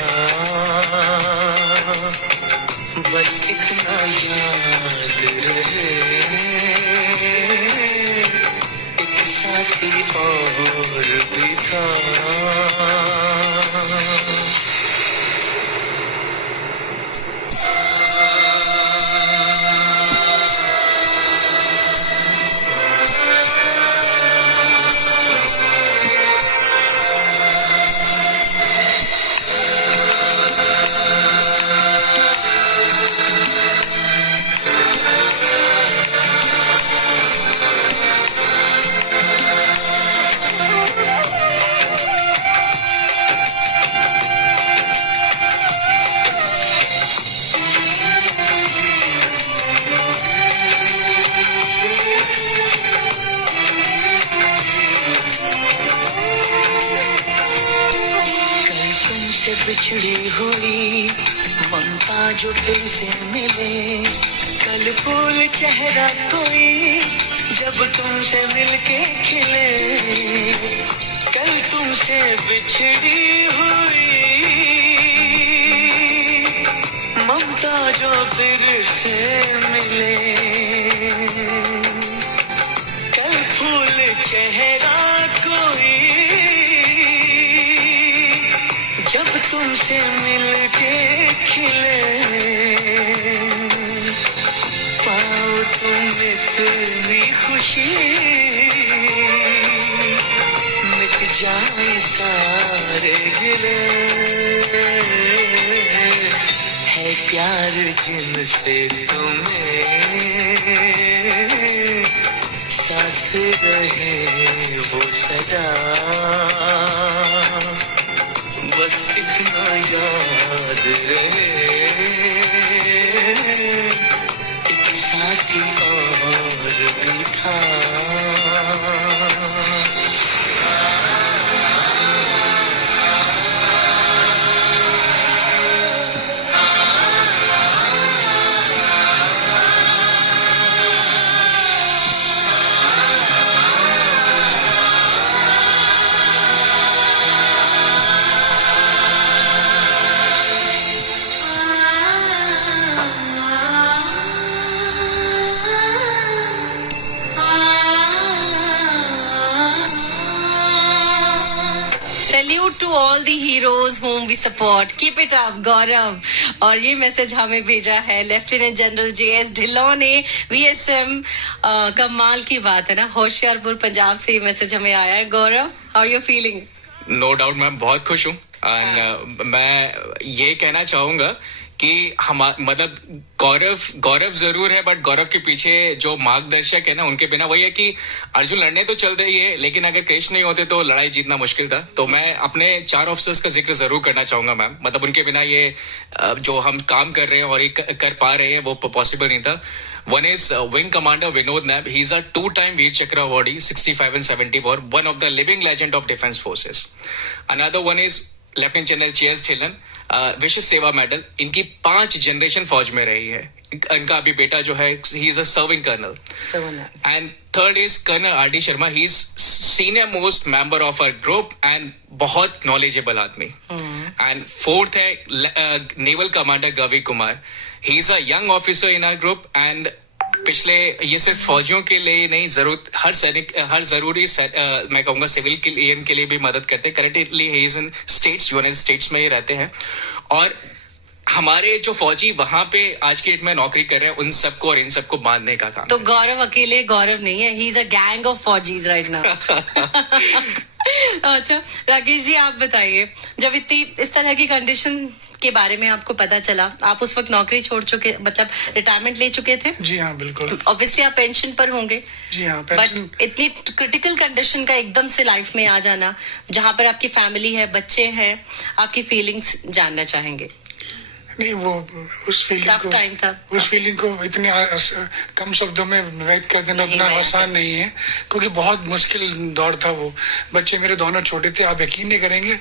बस इतना याद रहे एक साथी और भी था। बिछड़ी हुई ममता जो फिर से मिले, कल फूल चेहरा कोई जब तुमसे मिलके खिले। कल तुमसे बिछड़ी हुई ममता जो फिर से मिले, कल फूल चेहरा कोई जब तुमसे मिलके खिले। पाओ तुम इतनी खुशी, मिट जाए सारे गिले, है प्यार जिनसे तुम्हें, साथ रहे वो सदा, बस इतना याद रहे, एक साथी और भी था। Salute to all the heroes whom we support. Keep it up, गौरव. और ये मैसेज हमें भेजा है लेफ्टिनेंट जनरल JS ढिल्लों ने, VSM। कमाल की बात है ना, होशियारपुर पंजाब से ये मैसेज हमें आया है। Gaurav, how you feeling? No doubt ma'am, बहुत खुश हूँ। मैं ये कहना चाहूंगा कि मतलब गौरव जरूर है, बट गौरव के पीछे जो मार्गदर्शक है ना, उनके बिना वही है कि अर्जुन लड़ने तो चल रही है, लेकिन अगर क्रेश नहीं होते तो लड़ाई जीतना मुश्किल था। तो मैं अपने 4 ऑफिसर्स का जिक्र जरूर करना चाहूंगा मैम। मतलब उनके बिना ये जो हम काम कर रहे हैं और ये कर पा रहे हैं वो पॉसिबल नहीं था। One is Wing Commander Vinod Nab. He's a 2-time Veer Chakra awardee, 65 and 74, one of the living legend of Defence Forces. Another one is Lieutenant General JS Dhillon, विशेष सेवा मेडल। इनकी 5 जनरेशन फौज में रही है। इनका अभी बेटा जो है, he is a serving colonel. And third is colonel RD Sharma, he is senior most member of our group and बहुत नॉलेजेबल आदमी। एंड फोर्थ है naval commander Gavi Kumar, he is a young officer in our group and पिछले, ये सिर्फ फौजियों के लिए नहीं, हर सैनिक, हर जरूरी मैं कहूंगा सिविल के लिए भी मदद करते हैं। Currently he is in states, United states में ही रहते हैं। और हमारे जो फौजी वहां पे आज की डेट में नौकरी कर रहे हैं, उन सबको और इन सबको बांधने का काम। तो गौरव अकेले गौरव नहीं है, he is a gang of फौजीज राइट नाउ। अच्छा राकेश जी, आप बताइए, जब इतनी इस तरह की कंडीशन के बारे में आपको पता चला, आप उस वक्त नौकरी छोड़ चुके, मतलब रिटायरमेंट ले चुके थे? जी हाँ, बिल्कुल। ऑब्वियसली आप पेंशन पर होंगे। जी हाँ, बट इतनी क्रिटिकल कंडीशन का एकदम से लाइफ में आ जाना, जहाँ पर आपकी फैमिली है, बच्चे हैं, आपकी फीलिंग्स जानना चाहेंगे। नहीं, वो उस फीलिंग को इतने कम शब्दों में व्यक्त कर देना उतना आसान नहीं है, क्योंकि बहुत मुश्किल दौर था वो। बच्चे मेरे दोनों छोटे थे, आप यकीन नहीं करेंगे,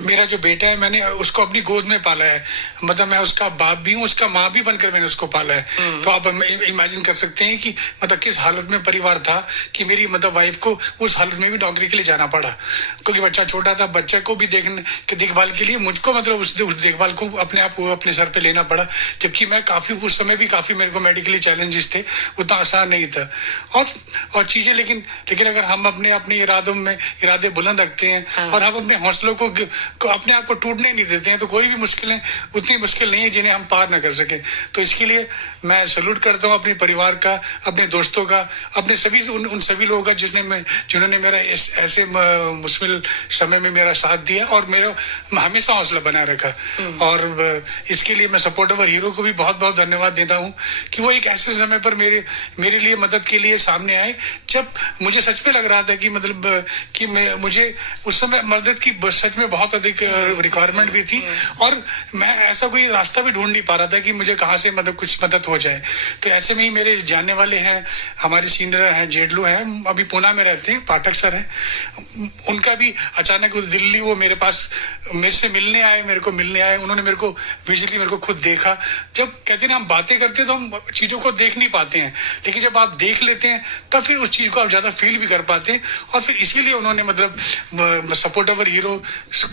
मेरा जो बेटा है, मैंने उसको अपनी गोद में पाला है। मतलब मैं उसका बाप भी हूँ, उसका माँ भी बनकर मैंने उसको पाला है। तो आप इमेजिन कर सकते हैं कि मतलब किस हालत में परिवार था कि मेरी मतलब वाइफ को उस हालत में भी नौकरी के लिए जाना पड़ा, क्योंकि बच्चा छोटा था। बच्चे को भी देखभाल के लिए मुझको मतलब उस देखभाल को अपने आप को अपने सर पे लेना पड़ा, जबकि मैं काफी उस समय भी काफी मेरे को मेडिकली चैलेंजेस थे, उतना आसान नहीं था। और चीजें लेकिन अगर हम अपने इरादे बुलंद रखते हैं और हम अपने हौसलों को अपने आप को टूटने नहीं देते हैं, तो कोई भी मुश्किलें उतनी मुश्किल नहीं है जिन्हें हम पार न कर सके। तो इसके लिए मैं सैल्यूट करता हूं अपने परिवार का, अपने दोस्तों का, अपने सभी उन सभी लोगों का जिन्होंने मेरा ऐसे मुश्किल समय में मेरा साथ दिया और मेरा हमेशा हौसला बनाए रखा। और इसके लिए मैं सपोर्ट ओवर हीरो को भी बहुत बहुत धन्यवाद देता हूं कि वो एक ऐसे समय पर मेरे लिए मदद के लिए सामने आए, जब मुझे सच में लग रहा था कि मतलब कि मुझे उस समय मदद की सच में बहुत अधिक रिक्वायरमेंट भी थी, और मैं ऐसा कोई रास्ता भी ढूंढ नहीं पा रहा था कि मुझे कहाँ से मतलब कुछ मदद हो जाए। तो ऐसे में ही मेरे जानने वाले हैं, हमारे सीनियर हैं, जेडलू हैं, अभी पुणे में रहते हैं, पाठक सर हैं। उनका भी अचानक दिल्ली वो मेरे से मिलने आए। उन्होंने मेरे को विजुअली मेरे को खुद देखा। जब कहते हैं हम बातें करते हैं तो हम चीजों को देख नहीं पाते हैं, लेकिन जब आप देख लेते हैं तब फिर उस चीज को आप ज्यादा फील भी कर पाते हैं। और फिर इसीलिए उन्होंने मतलब सपोर्ट ओवर हीरो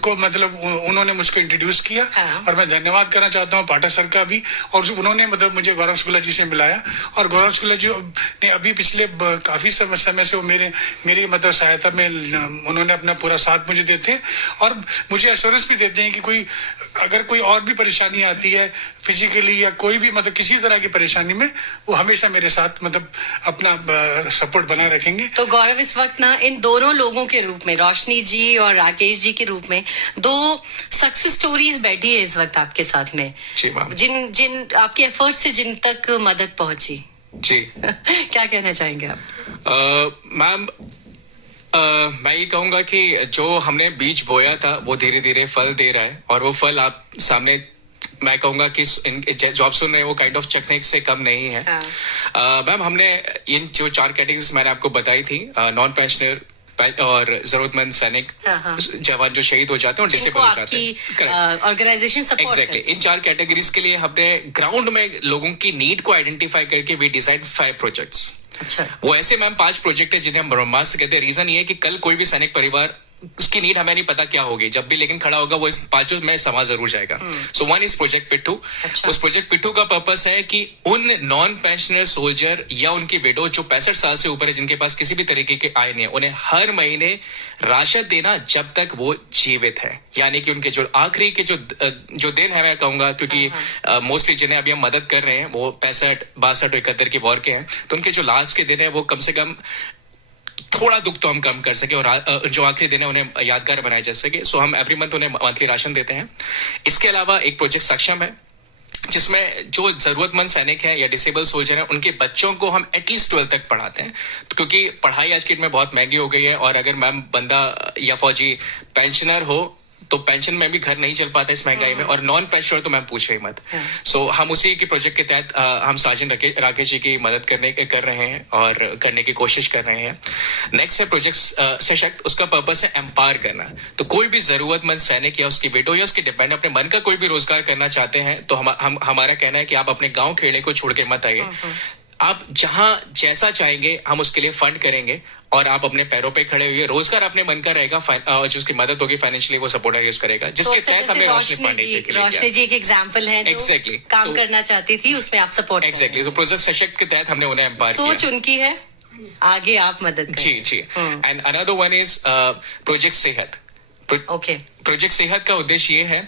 को मतलब उन्होंने मुझको इंट्रोड्यूस किया। हाँ। और मैं धन्यवाद करना चाहता हूँ पाठक सर का भी, और उन्होंने मतलब मुझे गौरव शुक्ला जी से मिलाया, और गौरव शुक्ला जी ने अभी पिछले काफी समय से वो मेरी मतलब सहायता में उन्होंने अपना पूरा साथ मुझे देते हैं, और मुझे एश्योरेंस भी देते हैं कि अगर कोई और भी परेशानी आती है फिजिकली या कोई भी मतलब किसी तरह की परेशानी में, वो हमेशा मेरे साथ मतलब अपना सपोर्ट बना रखेंगे। तो गौरव इस वक्त ना इन दोनों लोगों के रूप में, रोशनी जी और राकेश जी के रूप में, दो सक्सेस स्टोरीज बैठी है इस वक्त आपके साथ में, जी मैम। जिन आपके एफर्ट से जिन तक मदद पहुंची। जी क्या कहना चाहेंगे आप? मैम, मैं ये कहूंगा कि जो हमने बीज बोया था वो धीरे धीरे फल दे रहा है, और वो फल आप सामने, मैं कहूंगा कि जॉब सुन रहे हैं वो काइंड ऑफ चखने से कम नहीं है। मैम, हमने इन जो 4 कैटेगरीज मैंने आपको बताई थी, नॉन पेंशनर और जरूरतमंद सैनिक जवान जो शहीद हो जाते हैं और डिसेबल हो जाते हैं, ऑर्गेनाइजेशन सपोर्ट एग्जैक्टली, इन 4 कैटेगरीज के लिए हमने ग्राउंड में लोगों की नीड को आइडेंटिफाई करके वी डिजाइन 5 प्रोजेक्ट्स। अच्छा, वो ऐसे मैम 5 प्रोजेक्ट है जिन्हें हम ब्रह्मास्त्र कहते हैं। रीजन ये है कि कल कोई भी सैनिक परिवार, उसकी नीड हमें नहीं पता क्या होगी, जब भी लेकिन खड़ा होगा वो इस 5 में समा जरूर जाएगा। सो 1 इज प्रोजेक्ट पिट्ठू। उस प्रोजेक्ट पिट्ठू का पर्पस है कि उन नॉन पेंशनर सोल्जर या उनकी विडो जो 65 साल से ऊपर है, जिनके पास किसी भी तरीके के आय नहीं है, उन्हें हर महीने राशन देना जब तक वो जीवित है। यानी कि उनके जो आखिरी के जो दिन है, मैं कहूंगा, क्योंकि मोस्टली जिन्हें अभी हम मदद कर रहे हैं वो 65, 62 और 71 की वॉर के हैं, तो उनके जो लास्ट के दिन है वो कम से कम थोड़ा दुख तो हम कम कर सके, और जो आखिरी दिन है उन्हें यादगार बनाया जा सके। सो हम एवरी मंथ उन्हें मंथली राशन देते हैं। इसके अलावा एक प्रोजेक्ट सक्षम है, जिसमें जो जरूरतमंद सैनिक हैं या डिसेबल सोल्जर हैं, उनके बच्चों को हम एटलीस्ट 12 तक पढ़ाते हैं, क्योंकि पढ़ाई आज की डेट में बहुत महंगी हो गई है, और अगर मैम बंदा या फौजी पेंशनर हो तो पेंशन में भी घर नहीं चल पाता इस महंगाई में, और नॉन पेंशनर तो मैम पूछे ही मत। सो हम उसी के प्रोजेक्ट के तहत हम साजन राकेश जी की मदद कर रहे हैं और करने की कोशिश कर रहे हैं। नेक्स्ट है प्रोजेक्ट सशक्त। उसका पर्पस है एम्पावर करना। तो कोई भी जरूरतमंद सैनिक या उसकी विडो या उसके डिपेंड अपने मन का कोई भी रोजगार करना चाहते हैं, तो हमारा कहना है कि आप अपने गाँव खेड़े को छोड़ के मत आइए, आप जहां जैसा चाहेंगे हम उसके लिए फंड करेंगे, और आप अपने पैरों पे खड़े हुए, रोजगार अपने मन का रहेगा, और जिसकी मदद होगी फाइनेंशियली वो सपोर्टर यूज करेगा, जिसके तहत हमने रोशनी पांडे जी के लिए रोशनी जी एक एग्जांपल है, एग्जैक्टली काम करना चाहती थी, उसमें आप सपोर्ट एग्जैक्टली। तो प्रोजेक्ट सशक्त के तहत हमने उन्हें एम्पावर किया। सोच उनकी है, आगे आप मदद करें। जी। And another one is project Sehat. Project Sehat का उद्देश्य ये है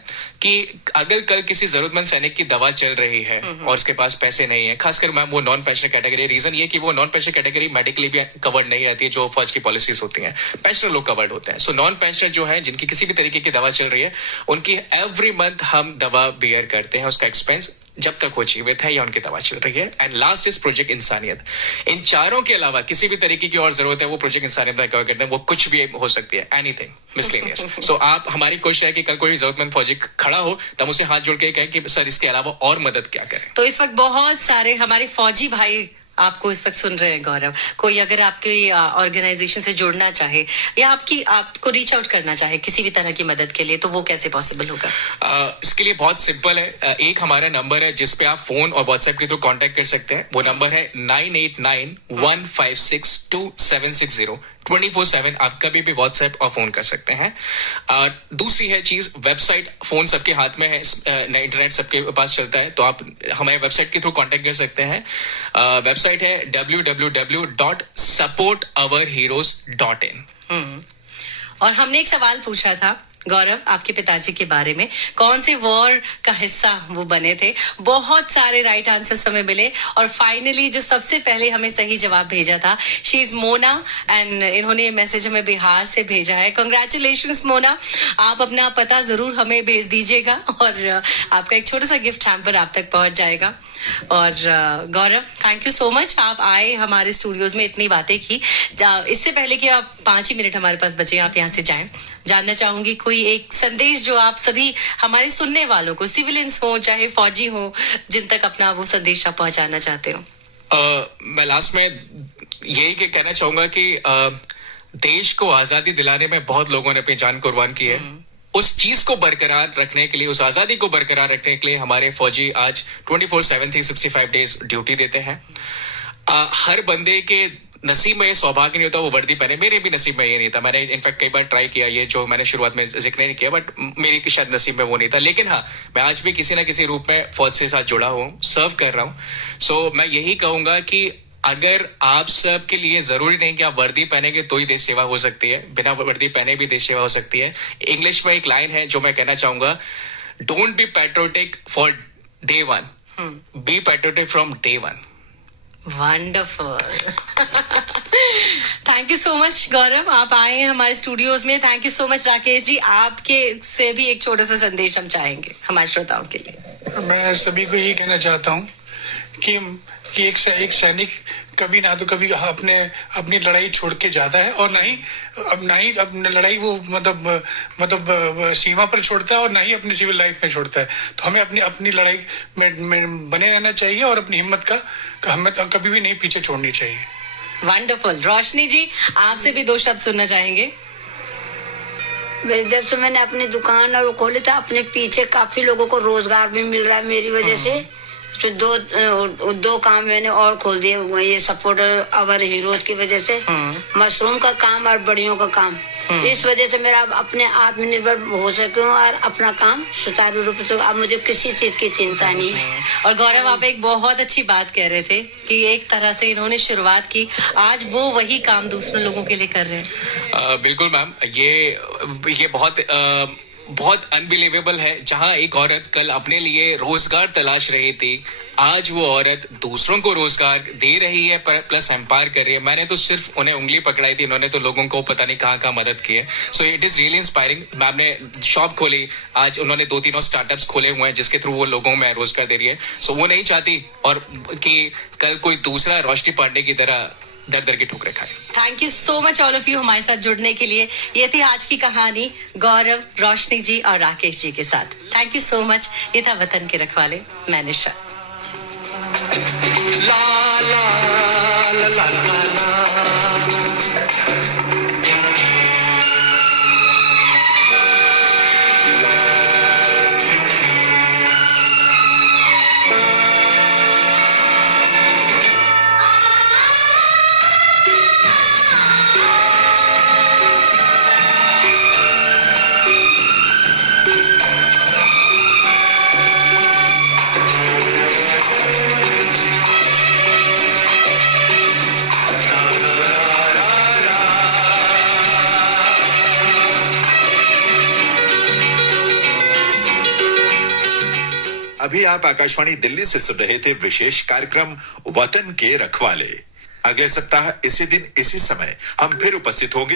कि अगर कल किसी जरूरतमंद सैनिक की दवा चल रही है और उसके पास पैसे नहीं है, खासकर मैम वो नॉन पेंशनर कैटेगरी, रीजन ये कि वो नॉन पेंशनर कैटेगरी मेडिकली भी कवर्ड नहीं रहती है, जो फौज की पॉलिसीज होती हैं, पेंशनर लोग कवर्ड होते हैं। सो नॉन पेंशनर जो है, जिनकी किसी भी तरीके की दवा चल रही है, उनकी एवरी मंथ हम दवा बियर करते हैं, उसका एक्सपेंस जब तक वो जीवित है या उनकी दवा चल रही है। एंड लास्ट इज प्रोजेक्ट इंसानियत। इन चारों के अलावा किसी भी तरीके की और जरूरत है वो प्रोजेक्ट इंसानियत में कवर करते हैं, वो कुछ भी हो सकती है, एनीथिंग मिसलेनियस। सो आप, हमारी कोशिश है कि कल कोई जरूरतमंद फौजी खड़ा हो तो हम उसे हाथ जोड़ के कहें कि सर इसके अलावा और मदद क्या करें। तो इस वक्त बहुत सारे हमारे फौजी भाई आपको इस वक्त सुन रहे हैं। गौरव, कोई अगर आपकी ऑर्गेनाइजेशन से जुड़ना चाहे या आपको रीच आउट करना चाहे किसी भी तरह की मदद के लिए, तो वो कैसे पॉसिबल होगा? इसके लिए बहुत सिंपल है। एक हमारा नंबर है जिसपे आप फोन और व्हाट्सएप के थ्रू कांटेक्ट कर सकते हैं। वो नंबर है 9891562760। 24/7 आप कभी भी व्हाट्सएप और फोन कर सकते हैं। दूसरी है चीज, वेबसाइट, फोन सबके हाथ में है, इंटरनेट सबके पास चलता है, तो आप हमारे वेबसाइट के थ्रू कांटेक्ट कर सकते हैं। वेबसाइट है www.supportourheroes.in। और हमने एक सवाल पूछा था गौरव आपके पिताजी के बारे में, कौन से वॉर का हिस्सा वो बने थे। बहुत सारे राइट आंसर्स हमें मिले, और फाइनली जो सबसे पहले हमें सही जवाब भेजा था, शी इज मोना, एंड इन्होंने मैसेज हमें बिहार से भेजा है। कांग्रेचुलेशंस मोना, आप अपना पता जरूर हमें भेज दीजिएगा, और आपका एक छोटा सा गिफ्ट हैम्पर आप तक पहुंच जाएगा। और गौरव, थैंक यू सो मच, आप आए हमारे स्टूडियोज में, इतनी बातें की। इससे पहले कि आप 5 ही मिनट हमारे पास बचे, आप यहाँ से जाएं, जानना चाहूंगी कोई एक संदेश जो आप सभी हमारे सुनने वालों को, सिविलियंस हो चाहे फौजी हो, जिन तक अपना वो संदेश आप पहुंचाना चाहते हो। मैं लास्ट में यही कहना चाहूंगा कि देश को आजादी दिलाने में बहुत लोगों ने अपनी जान कुर्बान की है। उस चीज को बरकरार रखने के लिए, उस आजादी को बरकरार रखने के लिए हमारे फौजी आज 24/7 365 डेज ड्यूटी देते हैं। हर बंदे के नसीब में ये सौभाग्य नहीं होता वो वर्दी पहने, मेरे भी नसीब में ये नहीं था। मैंने इनफैक्ट कई बार ट्राई किया, ये जो मैंने शुरुआत में जिक्र नहीं किया, बट मेरी शायद नसीब में वो नहीं था। लेकिन हाँ, मैं आज भी किसी ना किसी रूप में फौज से साथ जुड़ा हूँ, सर्व कर रहा हूँ। सो मैं यही कहूंगा कि अगर आप सब के लिए जरूरी नहीं कि आप वर्दी पहनेंगे तो ही देश सेवा हो सकती है, बिना वर्दी पहने भी देश सेवा हो सकती है। इंग्लिश में एक लाइन है जो मैं कहना चाहूंगा, don't be patriotic for day one, be patriotic from day one. Wonderful. Thank you so much Gaurav, आप आए हैं हमारे स्टूडियोज में। Thank you so much Rakesh ji, आपके से भी एक छोटा सा संदेश हम चाहेंगे हमारे श्रोताओं के लिए। मैं सभी को यही कहना चाहता हूँ कि एक सैनिक कभी ना तो कभी अपनी लड़ाई छोड़ के जाता है, और ना ही अपनी लड़ाई वो मतलब सीमा पर छोड़ता है, और ना ही अपनी सिविल लाइफ में छोड़ता है। तो हमें अपनी लड़ाई में बने रहना चाहिए, और अपनी हिम्मत कभी भी नहीं पीछे छोड़नी चाहिए। वंडरफुल। रोशनी जी, आपसे भी 2 शब्द सुनना चाहेंगे। जब से मैंने अपनी दुकान और खोली था, अपने पीछे काफी लोगों को रोजगार भी मिल रहा है मेरी वजह से। तो दो काम मैंने और खोल दिए, ये सपोर्टर अवर हीरोज की वजह से, मशरूम का काम और बड़ियों का काम। इस वजह से मेरा अपने आत्मनिर्भर हो सकूं और अपना काम सुचारू रूप से, अब मुझे किसी चीज की चिंता नहीं है। और गौरव, आप एक बहुत अच्छी बात कह रहे थे कि एक तरह से इन्होंने शुरुआत की, आज वो वही काम दूसरे लोगों के लिए कर रहे हैं। बिल्कुल मैम, ये बहुत अनबिलीवेबल है। जहां एक औरत कल अपने लिए रोजगार तलाश रही थी, आज वो औरत दूसरों को रोजगार दे रही है, प्लस एम्पायर कर रही है। मैंने तो सिर्फ उन्हें उंगली पकड़ाई थी, उन्होंने तो लोगों को पता नहीं कहाँ मदद की है। So it is really inspiring. Ma'am ने शॉप खोली, आज उन्होंने 2-3 स्टार्टअप्स खोले हुए हैं जिसके थ्रू वो लोगों में रोजगार दे रही है। सो वो नहीं चाहती और कि कल कोई दूसरा रोशनी पांडे की तरह दर की ठोकरें खाए। Thank you so much all of you हमारे साथ जुड़ने के लिए। ये थी आज की कहानी गौरव, रोशनी जी और राकेश जी के साथ। Thank you so much. ये था वतन के रखवाले, मैं निशा। ला ला ला ला ला ला। अभी आप आकाशवाणी दिल्ली से सुन रहे थे विशेष कार्यक्रम वतन के रखवाले। अगले सप्ताह इसी दिन इसी समय हम फिर उपस्थित होंगे।